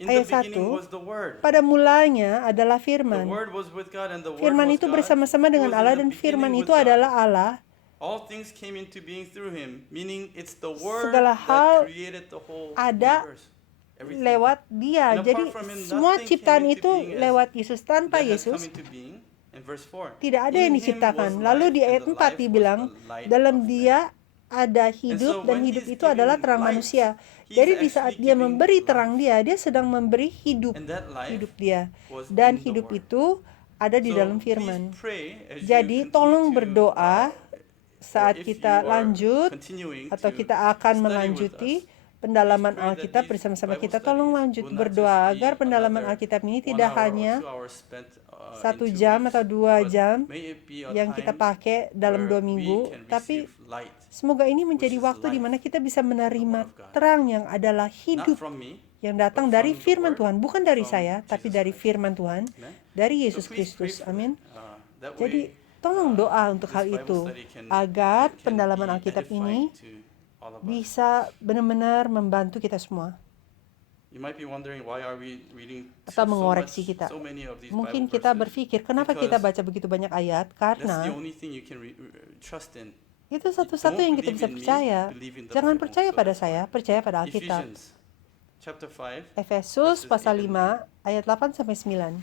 In ayat the beginning 1, was the word. pada mulanya adalah The firman. word was with God and the word Firman was itu God. bersama-sama He dengan was in Allah the dan beginning firman with itu God. adalah Allah. All things came into being through him, meaning it's the word Segala hal that created the whole ada universe. Everything lewat Dia. And apart Jadi from him, semua nothing ciptaan came into itu being as lewat Yesus. Tanpa that has Yesus come into being. In verse 4. tidak ada In yang him diciptakan. was Lalu life, di and ayat the 4 life was dibilang, the light dalam of Dia men. ada And hidup so dan when hidup he's itu adalah giving terang light, manusia. he's Jadi di saat actually Dia giving memberi terang life. Dia sedang memberi hidup. And that life Hidup Dia. was Dan in the hidup word. itu ada di So dalam please firman. pray as you Jadi continue tolong to, berdoa saat or if kita you are lanjut continuing atau to kita akan study with melanjuti us, pendalaman please pray that Alkitab these bersama-sama Bible kita. Tolong studies lanjut will not berdoa just be agar pendalaman another Alkitab ini 1 tidak hour or hanya 2 hours spent, in 1 2 jam weeks, atau 2 but jam may it be a yang kita time pakai dalam 2 where we minggu, can tapi receive light, semoga ini menjadi which is waktu di mana life kita bisa from the menerima Word of God. terang yang adalah Not hidup from me, yang datang but dari from the firman Word, Tuhan, bukan dari from saya, tapi Jesus dari Christ. firman Tuhan, Amen? dari So Yesus please pray Kristus. for Amin. that. That Jadi way, tolong doa untuk this hal Bible itu study can agar be pendalaman Alkitab edifying ini to all of us. bisa benar-benar membantu kita semua. You might be wondering why are we reading Atau mengoreksi kita. so many of these Mungkin Bible kita verses? berpikir, kenapa kita Because baca begitu banyak ayat? That's the Karena only thing you can trust in. itu satu-satu yang kita bisa percaya. Jangan percaya pada saya, percaya pada Alkitab. Ephesians chapter 5. Efesus verses pasal 8 and 5 ayat 8 sampai 9.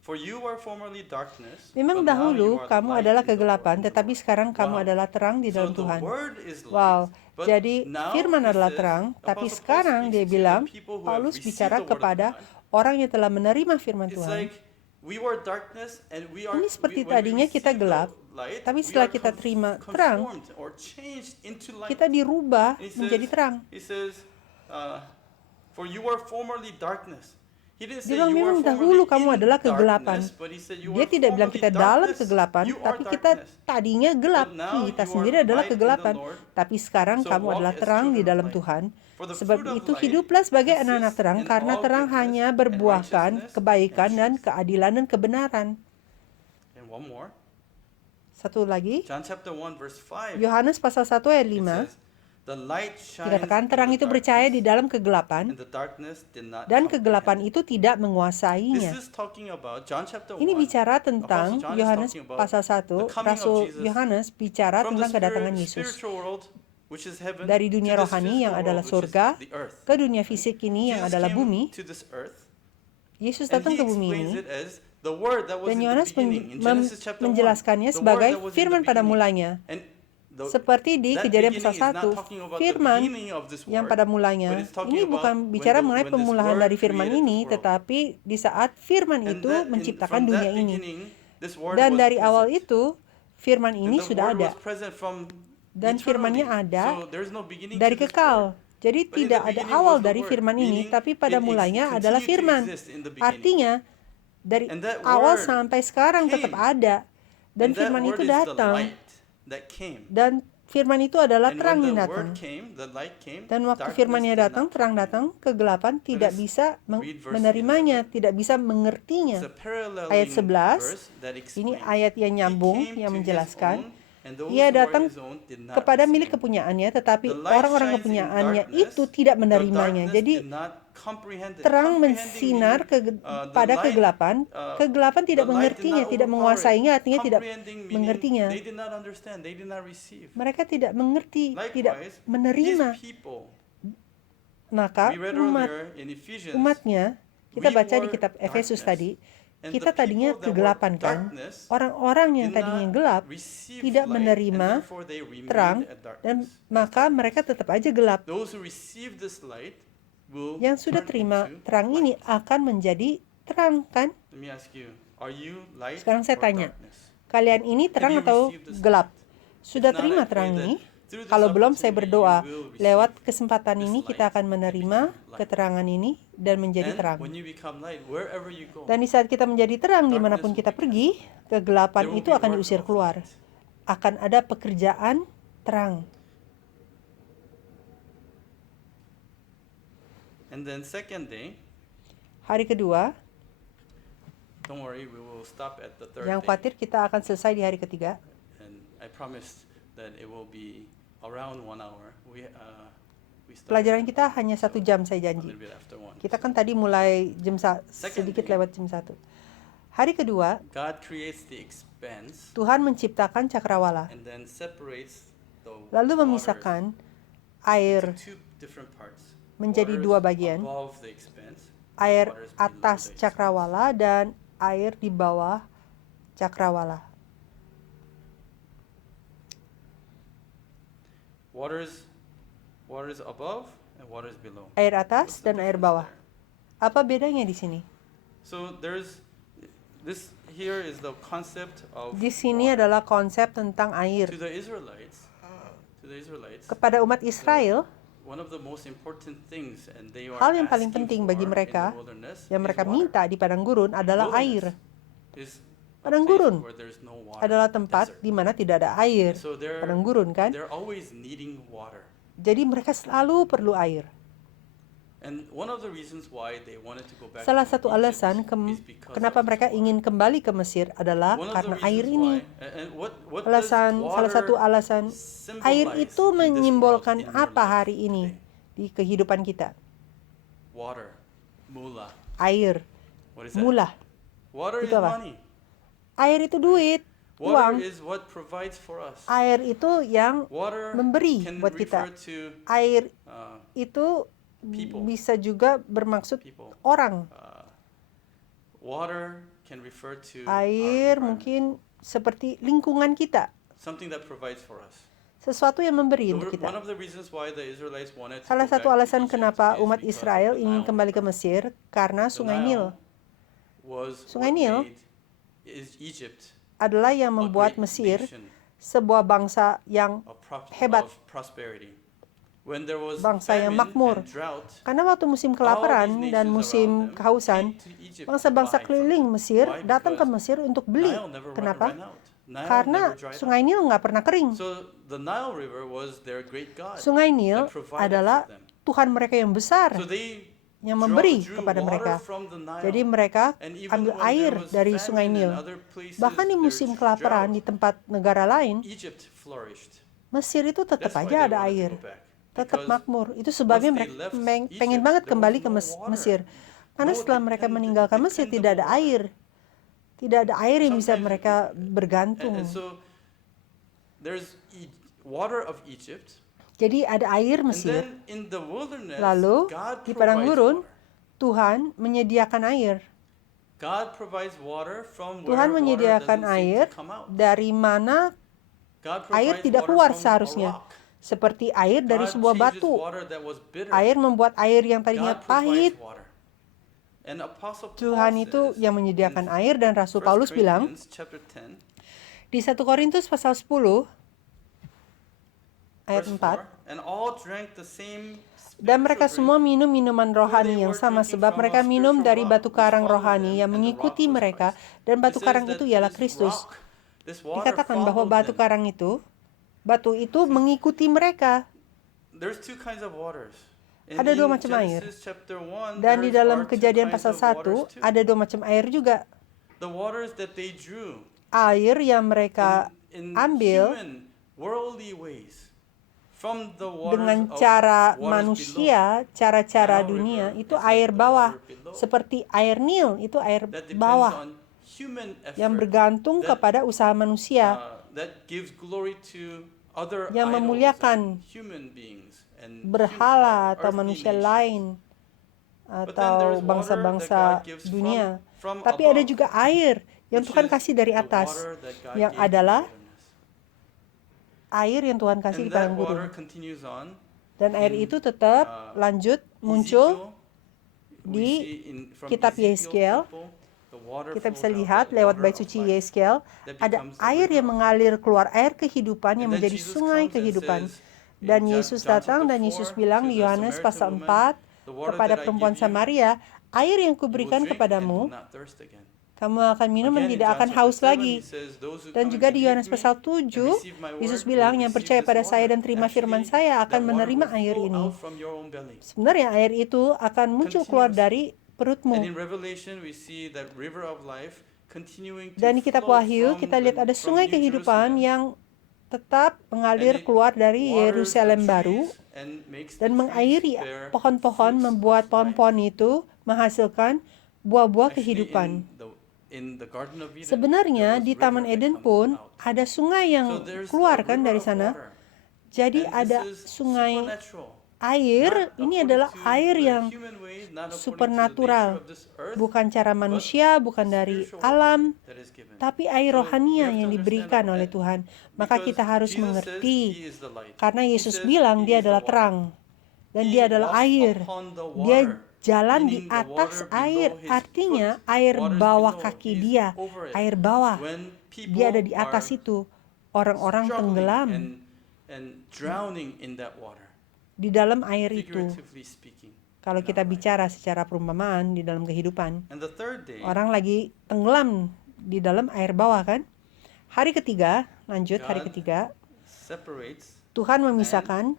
For you were formerly darkness, Memang but now dahulu you are the kamu light adalah in the kegelapan, Lord. tetapi sekarang kamu Wow. adalah terang di So dalam the Tuhan. word is light, Wow, but jadi now firman he adalah says, terang, tapi Apostle Paul sekarang speaks dia to the bilang, people who have Paulus received bicara the word of kepada God. orang yang telah menerima firman It's Tuhan. like we were darkness and we are Ini seperti when we tadinya kita receive the gelap, light, tapi we setelah are kita terima terang, conformed or changed into light. kita dirubah He menjadi says- terang. He says, for you were formerly darkness. He didn't Dia say bilang you memang were dahulu formerly kamu in adalah kegelapan. darkness, but he said you Dia were tidak bilang formerly kita dalam darkness. kegelapan, You are tapi kita darkness. tadinya gelap. But now Kita you sendiri are adalah light in the kegelapan. Lord. Tapi sekarang So kamu walk adalah as terang di children of dalam light. Tuhan. For the Sebab fruit of itu light hiduplah sebagai anak-anak consists terang, in karena all terang goodness hanya and berbuahkan righteousness kebaikan and dan truth. keadilan dan kebenaran. And one more. Satu lagi, John chapter 1 verse 5. Yohanes pasal 1 ayat It 5, says, the light shines dikatakan in terang the itu bercahaya di darkness, dalam kegelapan, and the darkness did not dan kegelapan comprehend it. itu tidak This menguasainya. is talking about John chapter 1. Ini bicara tentang Apostle John is Yohanes talking about pasal 1, the coming of Rasul Jesus Yohanes bicara from the tentang kedatangan Yesus. spiritual world, which is heaven, Dari to dunia this rohani yang physical adalah world, which is surga, the earth. ke dunia fisik ini yang Jesus adalah came bumi. to this earth, Yesus and datang he ke bumi explains ini, it as the word that was dan in the Yohanes beginning. In Genesis chapter 1, menjelaskannya the word sebagai that was in the firman pada beginning. mulanya. And Seperti di that Kejadian beginning pasal is not 1, talking about the firman beginning of this yang word, pada but mulanya. it's talking Ini about bukan when bicara mengenai this permulaan word dari firman created ini, this world. tetapi di saat firman And itu menciptakan from dunia that ini. beginning, this word Dan was dari awal present. itu, firman And ini the sudah word ada. was present from Dan firmannya eternally. ada So there's no beginning dari to this kekal. word. Jadi But in tidak the ada beginning awal was the dari word, firman ini, meaning tapi pada it mulanya continued adalah to firman. exist in the beginning. Artinya, dari And that awal word sampai sekarang came. tetap ada. Dan And that firman word itu is the datang. light that came. Dan firman itu adalah And terang when yang the datang. word came, the light came, Dan waktu darkness firmannya did datang, not terang datang, comprehend. kegelapan tidak us bisa read verse menerimanya, 11. tidak bisa mengertinya. It's a paralleling Ayat 11, verse that ini explains. ayat yang He nyambung, came yang to his menjelaskan. own, and those Ia who are datang his own did not kepada receive milik him. kepunyaannya, tetapi The light orang-orang shines in kepunyaannya darkness, itu tidak the menerimanya. darkness Jadi did not comprehend it. terang Comprehending mensinar meaning, the pada light, kegelapan, kegelapan tidak the light did mengertinya, not tidak overpower it. menguasainya, artinya tidak Comprehending meaning mengertinya. they did not understand, they did not receive. Mereka tidak mengerti, tidak Likewise, menerima. his people, Maka we read umat earlier in Ephesians, umatnya, kita we baca di were kitab Efesus darkness. tadi, And kita the tadinya people that were kegelapan kan. darkness Orang-orang yang did tadinya not gelap receive tidak light, menerima and therefore they remained terang, at darkness. dan maka mereka tetap aja gelap. Those who receive this light will Yang sudah turn terima into terang ini light. akan menjadi terang kan? Let me ask you, are you light Sekarang saya or tanya, darkness? kalian ini terang you atau received this gelap? Sudah If not, terima I pray terang that ini? through this Kalau belum, saya opportunity berdoa you will receive lewat kesempatan this ini kita light akan and menerima become light. keterangan ini dan menjadi And terang. when you become light, wherever you go, Dan di saat kita menjadi terang darkness dimanapun will kita be pergi, cast kegelapan There will itu be akan work diusir of keluar. light. Akan ada pekerjaan terang. And then second day, Hari kedua, don't worry, we will stop at the third jangan day. khawatir, kita akan selesai di hari ketiga. And I promised that it will be around 1 hour. We started Pelajaran kita hanya 1 jam, saya a janji. little bit after 1. Kita kan tadi mulai sedikit day. lewat jam 1. Hari kedua, God creates the expanse Tuhan menciptakan cakrawala, and then separates the lalu waters memisahkan air into 2 different parts. menjadi Waters 2 bagian, above the expanse, air waters below atas the expanse. cakrawala dan air di bawah cakrawala. Waters above and waters below. Air What's atas the dan air difference bawah. there? Apa bedanya di sini? So this here is the concept of Di sini water. adalah konsep tentang air. To the Israelites, Kepada umat Israel, one of the most important things, and they are hal yang paling asking penting for bagi in mereka the wilderness yang is mereka water. minta di padang gurun adalah air. Is a Padang place gurun where there's no water, adalah tempat desert. di mana tidak ada air. So Padang gurun kan? they're always needing water. Jadi mereka selalu perlu air. And one of the reasons why they wanted to go back Salah to satu Egypt alasan is because kenapa of mereka this ingin water. kembali ke Mesir adalah One of the karena air reasons ini. why- and what does Salah satu water alasan air symbolize itu in this menyimbolkan world, in your apa life hari ini today? di kehidupan kita. Water, mula. Air, What is that? mula. Water Itu is apa? money. Air itu duit, Water uang. is what provides for us. Air itu yang Water memberi can buat refer kita. to Air uh, itu People. bisa juga bermaksud people. orang. Water can refer to our Air environment. mungkin seperti lingkungan kita, Something that provides for us. sesuatu yang memberi untuk One kita. of the reasons why the Israelites wanted to Salah go satu back to alasan Egypt kenapa is umat because Israel of the ingin Nile kembali ke River. Mesir karena The Sungai Nile Nil was Sungai what Nil made Egypt adalah yang membuat a great Mesir nation sebuah bangsa yang of hebat. prosperity. when there was bangsa yang famine makmur. and drought, Karena waktu musim kelaparan dan musim kehausan, bangsa-bangsa keliling Mesir datang ke Mesir untuk beli. Nile never Kenapa? ran out. Nile Karena never dried up. Sungai Nil nggak pernah kering. So the Nile River was their great god Sungai Nil that provided adalah for them. Tuhan mereka yang besar, So they yang memberi drew kepada water mereka. from the Nile. Jadi mereka And even ambil when air there was dari famine Sungai in Nil. other places, Bahkan di musim there's kelaparan drought, di tempat negara lain, Egypt flourished. Mesir itu tetap That's why aja they ada wanted to air, go back. tetap Because makmur. Itu sebabnya once they mereka left pengen Egypt, banget there kembali was ke no water. Mesir. Karena No setelah mereka meninggalkan Mesir tidak ada dependable air. Tidak ada air yang bisa Sometimes- mereka bergantung. And so there's water of Egypt. Jadi ada air And Mesir. then in the wilderness, Lalu God di padang provides gurun, water. Tuhan menyediakan air. God provides water from Tuhan where water menyediakan doesn't seem air to come out. dari mana God air provides tidak water keluar from a seharusnya. rock. Seperti air dari God sebuah changes batu. water that was bitter. Air membuat air yang tadinya God pahit. provides water. And Apostle Paul Tuhan itu says yang menyediakan in air, dan Rasul 1 Paulus bilang Corinthians chapter 10, di 1 Korintus pasal 10 ayat verse 4, 4, and all drank the same dan mereka spiritual semua drink, minum minuman rohani yang sama, sebab mereka minum dari batu karang rohani yang mengikuti mereka, dan batu karang itu ialah Kristus. Dikatakan bahwa batu karang itu, batu itu mengikuti mereka. There's two kinds of waters. And Ada dua in macam air. Genesis chapter 1, Dan di there dalam are two Kejadian kinds pasal of waters 1 too. ada dua macam air juga. The waters that they drew Air yang mereka in ambil human, worldly ways from the waters dengan of cara waters below. manusia, cara-cara Nile dunia, River itu is like air the bawah. water below. Seperti air Nil, itu air That depends bawah on human effort, yang bergantung that, kepada usaha manusia, that gives glory to other yang idols memuliakan and human beings and berhala human, atau earthly manusia nations. lain But then atau there's water bangsa-bangsa that God gives dunia. from Tapi above, ada juga air yang which Tuhan is kasih dari the atas, water that God yang gave in the adalah wilderness. air yang Tuhan kasih di And padang that gurun. water continues on. Dan air in, itu tetap lanjut muncul Ezekiel, we di see from kitab Ezekiel Yeskiel. temple, the water Kita bisa flows out, lihat the lewat water bait of suci life. Yeskiel, That ada becomes the air river yang of mengalir keluar, air kehidupan yang And then menjadi Jesus sungai comes and kehidupan. says in Dan John- Yesus John datang chapter dan Yesus 4 bilang to di the Yohanes Samaritan pasal woman, 4 "The water kepada that I perempuan give you, Samaria, air yang you will kuberikan drink and kepadamu, will not thirst again." kamu akan minum dan Again, in tidak John akan chapter haus 7, lagi. he says, "Those who Dan come juga and di believe Yohanes me pasal and 7, receive my Yesus word bilang will yang receive percaya this pada saya water." dan terima firman Actually, saya akan that water menerima will air flow ini. out from your own belly. Sebenarnya air itu akan muncul keluar dari And perutmu. in Revelation, we see that river of life continuing to Dan di kitab flow Wahyu from kita lihat ada from sungai New kehidupan Jerusalem, yang tetap mengalir and it keluar dari waters the Yerusalem baru trees and makes the dan trees mengairi bear pohon-pohon, fruits membuat of life. pohon-pohon itu menghasilkan buah-buah Actually, kehidupan. in the Garden of Eden, Sebenarnya there was di river Taman that Eden comes pun out. ada sungai So yang there's keluar a kan river dari of sana. water. Jadi And ada this is sungai supernatural. air, Not ini according adalah to air the yang human way, not according to the supernatural, nature of this earth, bukan cara manusia, bukan dari spiritual water alam, that is given. tapi air So, rohania we have to yang diberikan understand oleh that Tuhan. Maka because kita harus Jesus mengerti, says he is the light. karena He Yesus says bilang he dia is the adalah water. terang, dan He dia adalah walks air. upon the Dia water, jalan di meaning the atas water below air, his artinya foot, air waters bawah below, kaki he's dia, over it. air bawah. When people Dia ada di atas are itu. Orang-orang struggling tenggelam and drowning in that water, di dalam air itu. figuratively speaking. Kalau kita bicara secara perumpamaan di dalam kehidupan, And the third day, orang lagi tenggelam di dalam air bawah kan. Hari ketiga, lanjut hari God ketiga, separates Tuhan memisahkan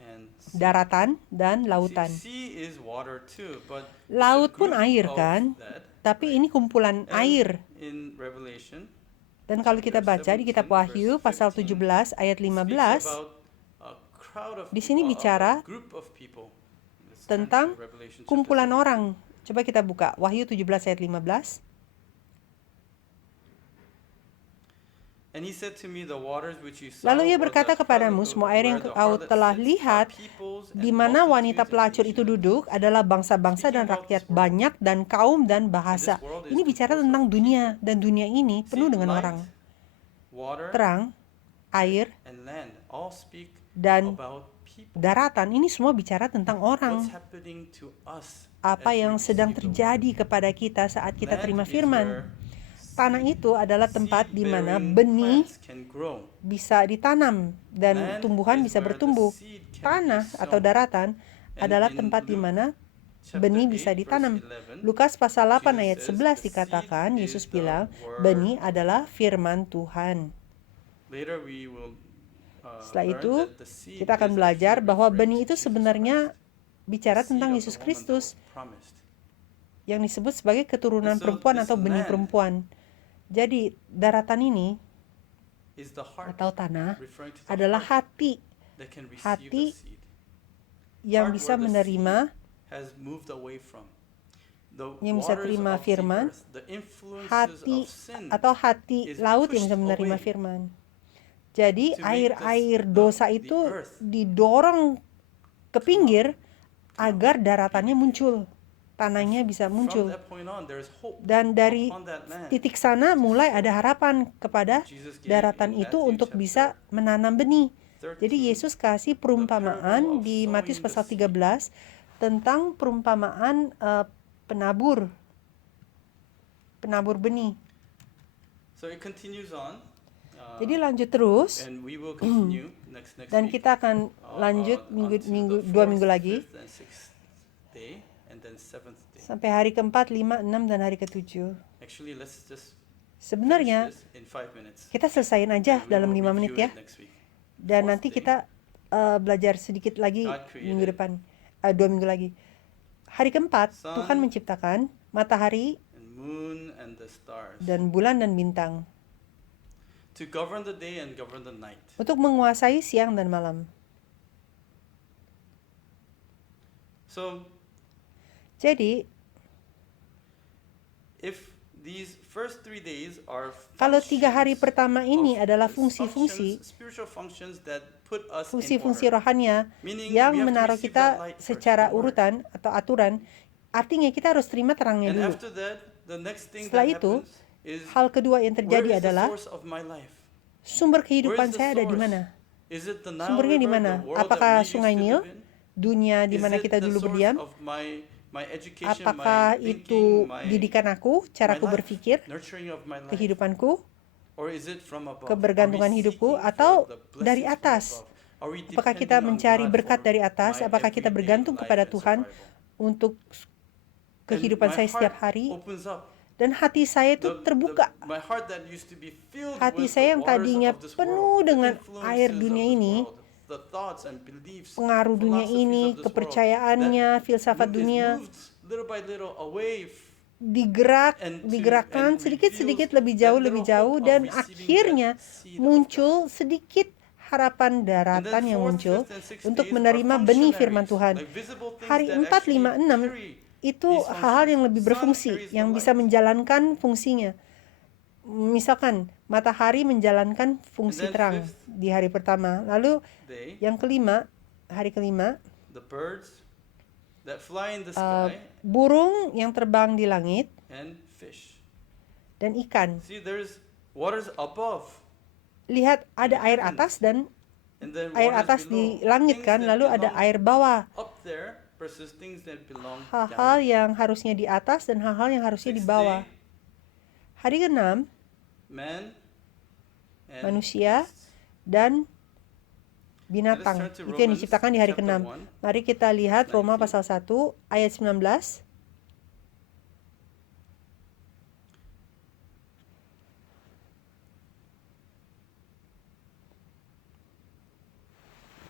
and daratan dan lautan. sea is water too, but it's a Laut pun group air of kan, that. tapi ini kumpulan And air. in Revelation, Dan kalau kita baca di kitab Wahyu pasal 17 ayat 15, speaks about a crowd of di sini people, bicara a group of people. Let's turn to tentang Revelation chapter kumpulan 17. orang. Coba kita buka Wahyu 17 ayat 15. And he said to me, the waters which you saw Lalu ia were berkata the kepadamu, harlot- semua air yang where the kau harlot telah sits, lihat, are peoples di and mana wanita multitudes and pelacur itu nations. duduk adalah bangsa-bangsa dan rakyat banyak dan kaum dan bahasa. Ini bicara tentang dunia, dan dunia ini penuh dengan Light, orang. water, Terang, air, and land all speak dan about people. daratan, ini semua bicara tentang orang. What's happening to us Apa as we yang sedang receive the word? terjadi kepada kita saat kita Land terima is firman. where tanah itu adalah tempat di mana seed-bearing benih plants can grow. bisa ditanam dan Land tumbuhan is bisa where the bertumbuh. seed can be Tanah atau sown. daratan And adalah in tempat di Luke mana chapter benih 8, bisa verse ditanam. 11, Lukas pasal 8 Jesus ayat says, 11 "The dikatakan, seed Yesus is the bilang, word benih of adalah firman Tuhan. Later we will Setelah learn itu, that the seed kita akan is belajar actually bahwa referring benih to itu Jesus sebenarnya Christ, bicara the seed tentang of the Yesus woman that Kristus was promised. yang disebut sebagai keturunan And so perempuan this atau benih land perempuan. Jadi, daratan ini is the heart, atau tanah referring to the adalah heart hati that can receive hati the seed. yang Heart bisa where the menerima, seed has moved away from. The yang bisa waters terima of the firman, earth, the influences hati of sin atau hati is laut yang pushed bisa menerima away firman. Jadi, to make air-air the dosa itu earth didorong ke pinggir come up, agar be daratannya declared. muncul, tanahnya bisa From muncul. that point on, there is hope Dan dari upon that land. titik sana mulai ada harapan kepada Jesus gave daratan in itu Matthew untuk chapter bisa menanam benih. 13, Jadi Yesus kasih parable perumpamaan of di Matius sowing the pasal seed. 13 tentang perumpamaan penabur benih. So it continues on. Jadi lanjut terus And we will continue next dan week. kita akan lanjut Unto the 2 minggu fourth, lagi fifth, and sixth day, and then seventh day. sampai hari keempat, 5, 6 dan hari ke-7. Actually, let's just Sebenarnya finish this in 5 minutes. kita selesaiin aja And we dalam will 5 menit review ya. it next week. Dan Fourth nanti day, kita belajar sedikit lagi God created minggu depan, 2 minggu lagi. Hari keempat, sun, Tuhan menciptakan matahari and moon and the stars dan bulan dan bintang to govern the day and govern the night. untuk menguasai siang dan malam. So Jadi, if these first 3 days are kalau 3 hari functions pertama ini of adalah the fungsi-fungsi, spiritual functions that put us in fungsi-fungsi order. rohania Meaning yang we have to menaruh receive kita that light first, secara the word. urutan atau aturan, artinya kita harus terima terangnya And dulu. after that, the next thing Setelah that itu, happens is, hal kedua yang where terjadi is the adalah source of my life? sumber Where kehidupan is the saya ada di source? mana? Is it the Nile Sumbernya di River, mana? the world Apakah that we used Sungai to Nil, live in? dunia di Is mana it kita the dulu source berdiam? of my education, Apakah my itu thinking, my didikan aku, caraku life, berpikir, nurturing of my life? kehidupanku, Or is it from above? kebergantungan Are we hidupku, seeking for atau the dari blessings from atas? above? Are we Apakah kita depending on mencari God berkat for dari atas? my Apakah kita everyday bergantung life kepada and Tuhan survival? untuk And kehidupan my saya setiap heart hari? opens up. Dan hati saya itu terbuka. My heart that used to be filled Hati with saya the yang waters tadinya of this penuh world, the dengan influences air of dunia this ini, world, the thoughts and beliefs, pengaruh dunia philosophies ini, of this world, kepercayaannya, that filsafat is dunia, moved little by little away digerakkan and sedikit-sedikit reveals lebih that jauh little hope of dan receiving akhirnya that seed of muncul sedikit harapan And daratan then yang fourth, muncul fifth, and sixth untuk days menerima are benih firman functionaries, Tuhan. like visible things Hari that 4, actually 5, 6 carry itu these hal-hal yang lebih functions. Sun berfungsi, carries the yang bisa light. menjalankan fungsinya. Misalkan matahari menjalankan fungsi And then terang fifth di hari pertama. Lalu day, yang kelima, hari kelima, the birds that fly in the uh, sky burung yang terbang di langit and fish. dan ikan. See, there's waters above, Lihat ada air atas dan and then air waters atas below. di langit Things kan, that lalu ada belong air bawah. up there versus things that belong Hal-hal down. yang harusnya di atas dan hal-hal yang harusnya di Sixth bawah. day, Hari ke-6, man and manusia beasts. dan binatang. Let us turn to Itu yang Romans diciptakan di hari chapter ke-6. 1, Mari kita lihat verse Roma 19. pasal 1 ayat 19.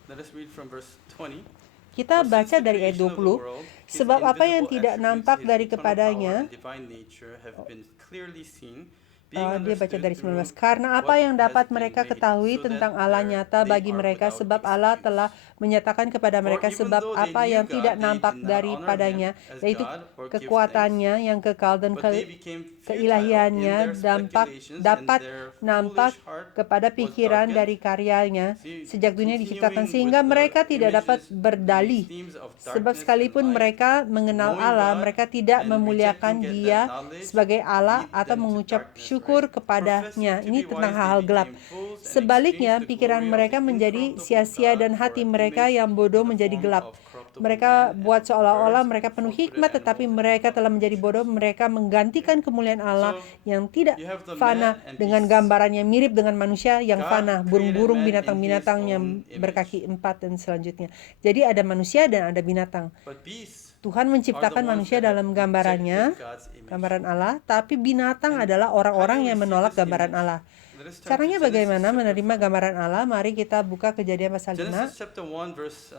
Let us read from verse 20. Kita For since baca the dari ayat creation of the 20, world, His sebab apa yang invisible tidak attributes, nampak His dari eternal kepadanya, power and divine nature have been clearly seen, being dia baca understood dari through 19. Karena apa what yang has dapat been mereka made, ketahui so tentang that Allah they nyata bagi are mereka, without sebab Allah excuse. telah menyatakan kepada mereka, even sebab though they apa knew yang God, tidak they nampak did not daripadanya, honor Him as yaitu God or give kekuatannya yang kekal dan but they became futile in keilahiannya their speculations, dapat and their nampak foolish heart kepada was pikiran darkened. dari karyanya See, sejak dunia diciptakan, continuing sehingga with the mereka tidak dapat images, berdalih. these themes of Sebab darkness sekalipun and light, mereka mengenal knowing Allah, God mereka tidak and memuliakan rejecting Dia that knowledge sebagai Allah lead atau them to mengucap darkness, syukur right? kepadanya. Professing to Ini be tentang wise, they hal-hal gelap. became fools and Sebaliknya, exchanged the pikiran glory of mereka the menjadi incorruptible sia-sia God dan for hati an mereka image yang bodoh in the menjadi form gelap. of corruptible Mereka man buat and seolah-olah birds mereka penuh fulfill hikmat, the tetapi animals and mereka telah become menjadi bodoh. nations. Mereka menggantikan kemuliaan Allah So yang tidak you have the fana man and dengan beasts. gambarannya mirip dengan manusia yang God fana, created burung-burung, man in his binatang-binatang yang own image. berkaki 4 dan selanjutnya. Jadi ada manusia dan ada binatang. But beasts Tuhan are the menciptakan ones manusia that have dalam gambarannya, rejected God's image. gambaran Allah, tapi binatang And adalah how orang-orang do you yang receive menolak this gambaran image? Allah. Let us turn to Caranya Genesis bagaimana chapter menerima 5. gambaran Allah? Mari kita buka Kejadian pasal 5. Genesis chapter 1 verse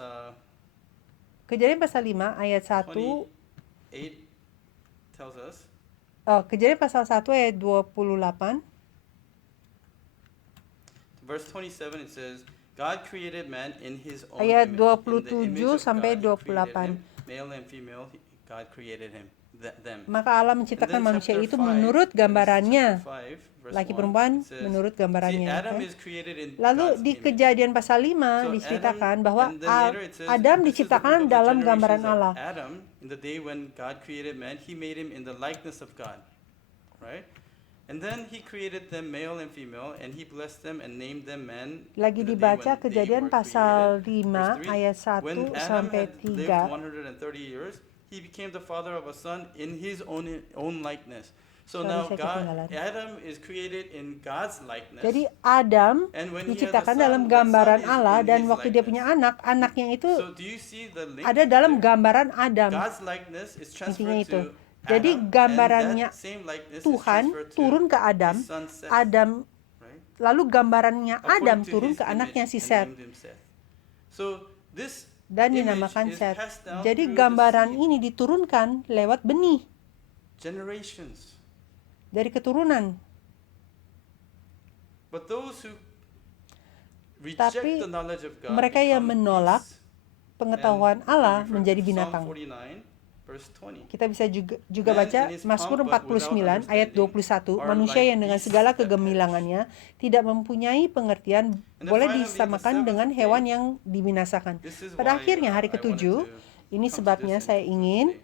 Kejadian pasal 5 ayat 1. 28 tells us, Kejadian pasal 1 ayat 28. verse 27 it says, God created man in his own Ayat image. In the 27 image of sampai God, he created 28. him. Male and female, God created them. Maka Allah And menciptakan then manusia chapter itu 5, menurut Genesis gambarannya. chapter 5, verse Laki 1, perempuan it says, menurut see, gambarannya. Adam Oke? is created in Lalu God's di image. Kejadian pasal 5 So diceritakan Adam, bahwa and then later it says, Adam this is the diciptakan book of the dalam generations gambaran of Allah. Adam, in the day when God created man, he made him in the likeness of God. Right? And then he created them male and female, and he blessed them and named them man. Lagi in the day dibaca when they Kejadian were pasal created. 5 Verse 3, ayat when 1 Adam sampai had lived 3. 130 years, he became the father of a son in his own likeness. So Sorry, now saya ketinggalan. Adam is created in God's likeness. Jadi Adam And when he has a diciptakan son, dalam that gambaran son is Allah, in dan his waktu dia punya likeness. anak, anaknya itu So do you see the link ada dalam there? gambaran Adam. God's likeness is Intinya transferred itu. to Jadi Adam, gambarannya and that same likeness is Tuhan transferred to turun ke Adam, his son Seth, Adam right? lalu gambarannya According Adam to turun his ke anaknya image, si and Seth named him Seth. So this dan image dinamakan is Seth. passed down Jadi through the gambaran seed, ini diturunkan lewat benih generations. dari keturunan. But those who reject Tapi the knowledge of God mereka yang become menolak beasts. pengetahuan And Allah refer to menjadi Psalm binatang. 49, verse 20. Kita bisa juga baca Mazmur 49 ayat 21, manusia yang dengan segala kegemilangannya tidak mempunyai pengertian boleh disamakan dengan hewan yang dibinasakan. Pada akhirnya hari ketujuh, ini sebabnya saya ingin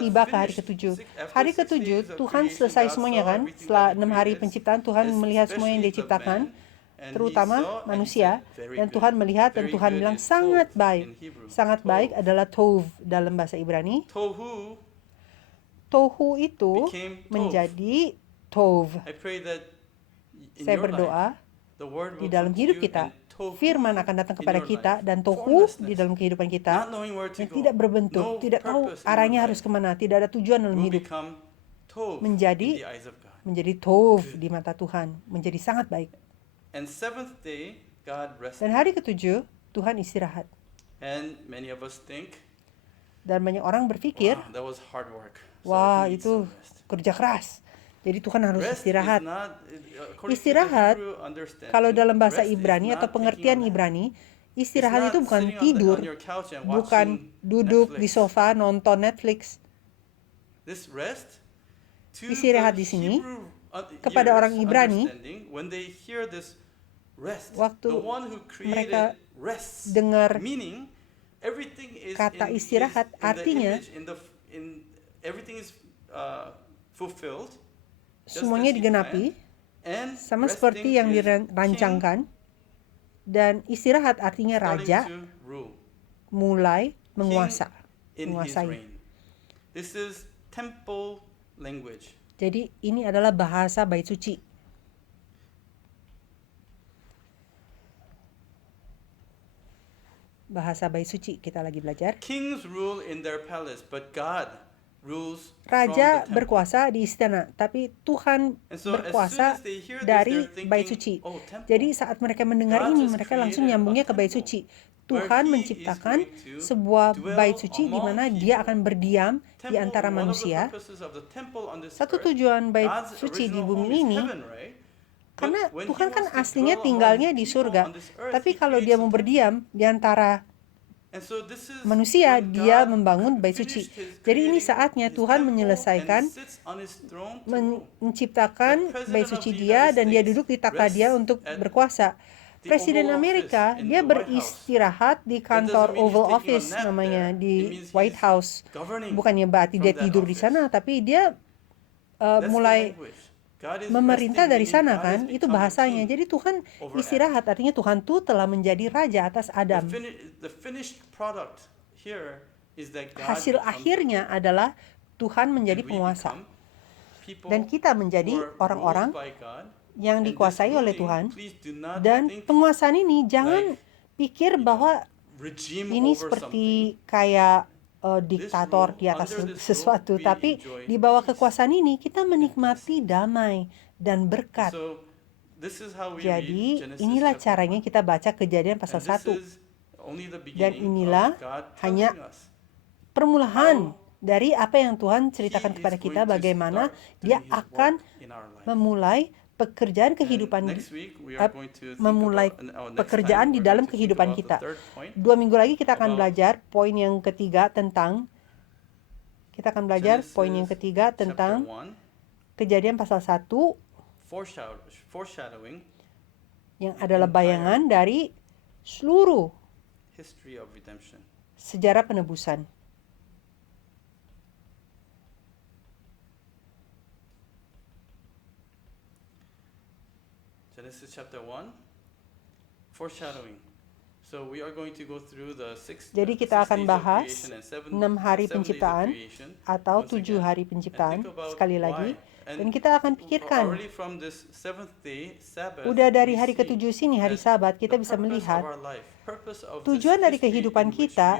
tiba ke hari ketujuh. Hari ketujuh Tuhan selesai semuanya kan? Setelah 6 hari penciptaan Tuhan melihat semua yang diciptakan, terutama manusia, dan Tuhan melihat dan Tuhan bilang sangat baik. Sangat baik adalah tov dalam bahasa Ibrani. Tohu itu menjadi tov. Saya berdoa di dalam hidup kita, firman akan datang kepada kita, dan tohu di dalam kehidupan kita yang tidak berbentuk, tidak tahu arahnya harus kemana, tidak ada tujuan dalam hidup, menjadi tov di mata Tuhan, menjadi sangat baik. Dan hari ketujuh Tuhan istirahat. Dan banyak orang berpikir, wah itu kerja keras, jadi Tuhan harus istirahat. Istirahat, kalau dalam bahasa Ibrani atau pengertian Ibrani, istirahat itu bukan tidur, bukan duduk di sofa nonton Netflix. Istirahat di sini, kepada orang Ibrani, waktu mereka dengar kata istirahat, artinya semuanya digenapi, sama seperti yang dirancangkan, dan istirahat artinya raja mulai menguasai. Jadi ini adalah bahasa bait suci. Bahasa bait suci kita lagi belajar. Raja berkuasa di istana, tapi Tuhan berkuasa dari bait suci. Jadi saat mereka mendengar ini, mereka langsung nyambungnya ke bait suci. Tuhan menciptakan sebuah bait suci di mana Dia akan berdiam di antara manusia. Satu tujuan bait suci di bumi ini, karena Tuhan kan aslinya tinggalnya di surga, tapi kalau Dia mau berdiam di antara manusia, Dia membangun bait suci. Jadi ini saatnya Tuhan menyelesaikan menciptakan bait suci Dia, dan Dia duduk di takhta Dia untuk berkuasa. Presiden Amerika, dia beristirahat di kantor Oval Office namanya, di White House. Bukannya berarti dia tidur di sana, tapi dia mulai God is memerintah resting, dari meaning sana God has kan, itu become a bahasanya. king Jadi Tuhan over istirahat, Adam. artinya Tuhan tuh telah menjadi raja atas Adam. The finished product here is that God Hasil becomes the akhirnya king, adalah Tuhan menjadi and we penguasa. become Dan people kita who menjadi are ruled orang-orang by God. yang And this dikuasai oleh ruling, Tuhan. please do not Dan think penguasaan ini jangan like, pikir bahwa regime ini over something. seperti kayak This diktator rule, di atas under this sesuatu, rule, we tapi enjoy di bawah peace kekuasaan ini kita and menikmati blessings. damai dan berkat. So, this is how we Jadi read Genesis inilah chapter caranya 1. kita baca Kejadian And pasal this 1. is only the Dan beginning inilah of God hanya telling us permulaan how dari apa yang Tuhan He ceritakan is kepada kita, going to bagaimana start Dia doing His akan work in our life. memulai pekerjaan And kehidupan next week we are going to think memulai about, next pekerjaan time di we're dalam going to think kehidupan about the kita. third point 2 minggu lagi kita akan about belajar poin yang ketiga tentang Genesis chapter 1, Kejadian pasal 1 foreshadowing yang the adalah bayangan dari seluruh history of redemption. sejarah penebusan. Genesis chapter 1, foreshadowing. So we are going to go through the Jadi kita akan bahas 6 hari penciptaan atau 7 hari penciptaan sekali lagi. Dan kita akan pikirkan, udah dari hari ke-7 sini, hari Sabat, kita bisa melihat tujuan dari kehidupan kita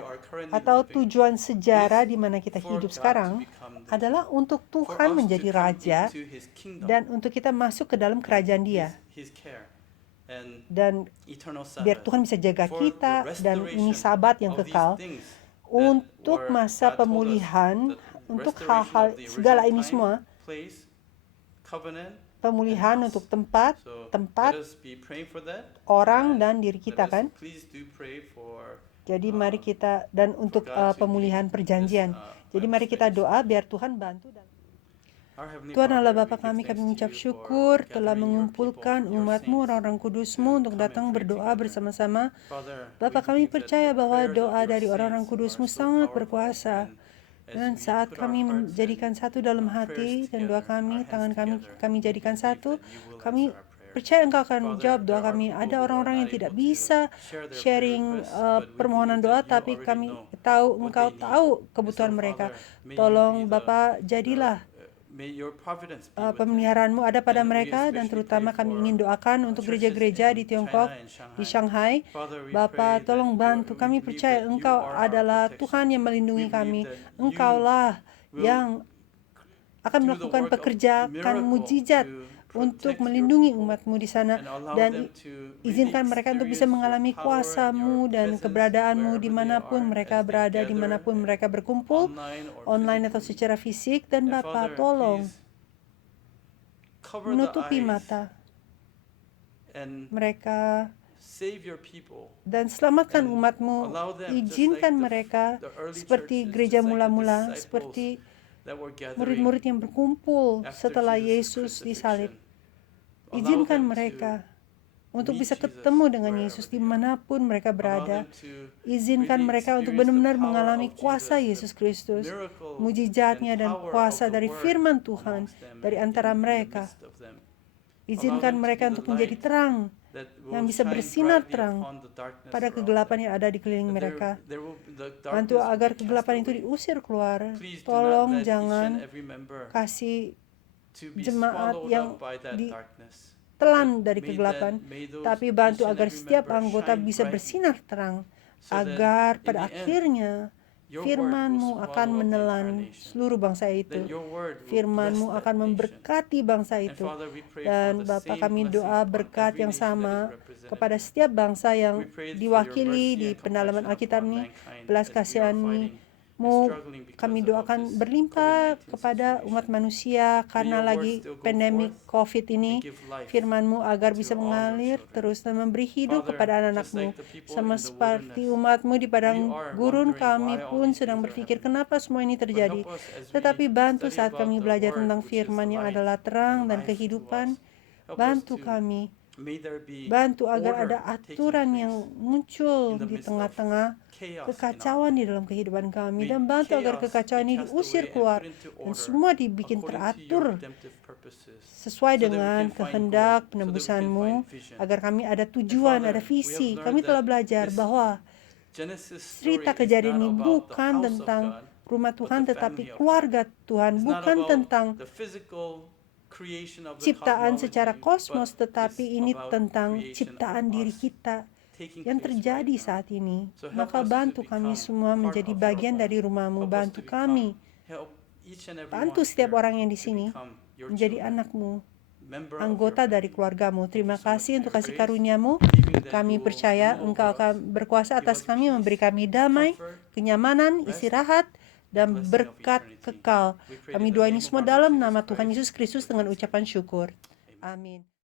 atau tujuan sejarah di mana kita hidup sekarang adalah untuk Tuhan menjadi raja dan untuk kita masuk ke dalam kerajaan Dia. Dan biar Tuhan bisa jaga kita, dan ini Sabat yang kekal untuk masa pemulihan, untuk hal-hal segala ini semua, pemulihan untuk tempat, orang dan diri kita kan. Jadi mari kita, dan untuk pemulihan perjanjian. Jadi mari kita doa biar Tuhan bantu. Tuhan Allah Bapa kami mengucap syukur telah mengumpulkan umat-Mu, orang-orang kudus-Mu untuk datang berdoa bersama-sama. Bapa kami percaya bahwa doa dari orang-orang kudus-Mu sangat berkuasa. Dan saat kami menjadikan satu dalam hati dan doa kami, tangan kami jadikan satu, kami percaya Engkau akan jawab doa kami. Ada orang-orang yang tidak bisa sharing permohonan doa, tapi kami tahu Engkau tahu kebutuhan mereka. Tolong Bapa, jadilah pemeliharaan-Mu ada pada mereka, dan terutama kami ingin doakan untuk gereja-gereja di Tiongkok, di Shanghai. Bapa, tolong bantu. Kami percaya Engkau adalah Tuhan yang melindungi kami. Engkaulah yang akan melakukan pekerjaan mujizat untuk melindungi umat-Mu di sana, dan izinkan mereka untuk bisa mengalami kuasa-Mu dan keberadaan-Mu dimanapun mereka berada, dimanapun mereka berkumpul, online atau secara fisik. Dan Bapa, tolong menutupi mata mereka dan selamatkan umat-Mu. Izinkan mereka seperti gereja mula-mula, seperti murid-murid yang berkumpul setelah Yesus disalib. Izinkan mereka untuk bisa ketemu dengan Yesus dimanapun mereka berada. Izinkan mereka untuk benar-benar mengalami kuasa Yesus Kristus, mujizatnya dan kuasa dari firman Tuhan dari antara mereka. Izinkan mereka untuk menjadi terang yang bisa bersinar terang pada kegelapan yang ada di keliling mereka. Bantu agar kegelapan itu diusir keluar. Tolong jangan kasih jemaat yang ditelan dari kegelapan, tapi bantu agar setiap anggota bisa bersinar terang, agar pada akhirnya firman-Mu akan menelan seluruh bangsa itu. Firman-Mu akan memberkati bangsa itu. Dan Bapa, kami doa berkat yang sama kepada setiap bangsa yang diwakili di pendalaman Alkitab ini. Belas kasihan-Mu kami doakan berlimpah kepada umat manusia karena lagi pandemik COVID ini. Firman-Mu agar bisa mengalir terus dan memberi hidup kepada anak-anak-Mu. Sama seperti umat-Mu di padang gurun, kami pun sedang berpikir kenapa semua ini terjadi. Tetapi bantu saat kami belajar tentang firman yang adalah terang dan kehidupan. Bantu kami May there be Bantu agar ada order taking aturan place yang muncul in the di midst of tengah-tengah chaos in our kekacauan life. di dalam kehidupan kami, May dan bantu agar chaos kekacauan be ini cast diusir away and keluar put into dan order semua dibikin according to your teratur redemptive purposes, sesuai so that we dengan can find kehendak goal, so that we can penebusanmu, find vision. agar kami ada And tujuan, Father, ada we have visi. learned Kami telah that belajar this bahwa Genesis story cerita is kejadian not ini about the bukan house of tentang God, rumah but Tuhan, the tetapi family of keluarga God. Tuhan, It's not bukan about tentang the physical creation of the ciptaan secara cosmology, kosmos, but tetapi it's ini about tentang creation ciptaan of diri us kita taking yang place right terjadi now. saat ini. So help Maka us to bantu kami become semua part menjadi of your bagian home. dari rumah-Mu. Help us Bantu to kami, help each and every bantu one setiap here orang yang di to sini become your menjadi children, anak-Mu, member of your anggota dari family. keluarga-Mu. Thank you Terima so much kasih for untuk your kasih grace, karunia-Mu. believing that Kami you will percaya rule Engkau over akan us, berkuasa give atas us kami, memberi peace, kami damai, comfort, kenyamanan, rest, istirahat, dan blessing of berkat eternity. kekal. We pray Kami in the doa ini name of semua our Lord dalam Jesus nama Tuhan Christ Yesus Kristus with dengan thanksgiving. ucapan syukur. Amen. Amin.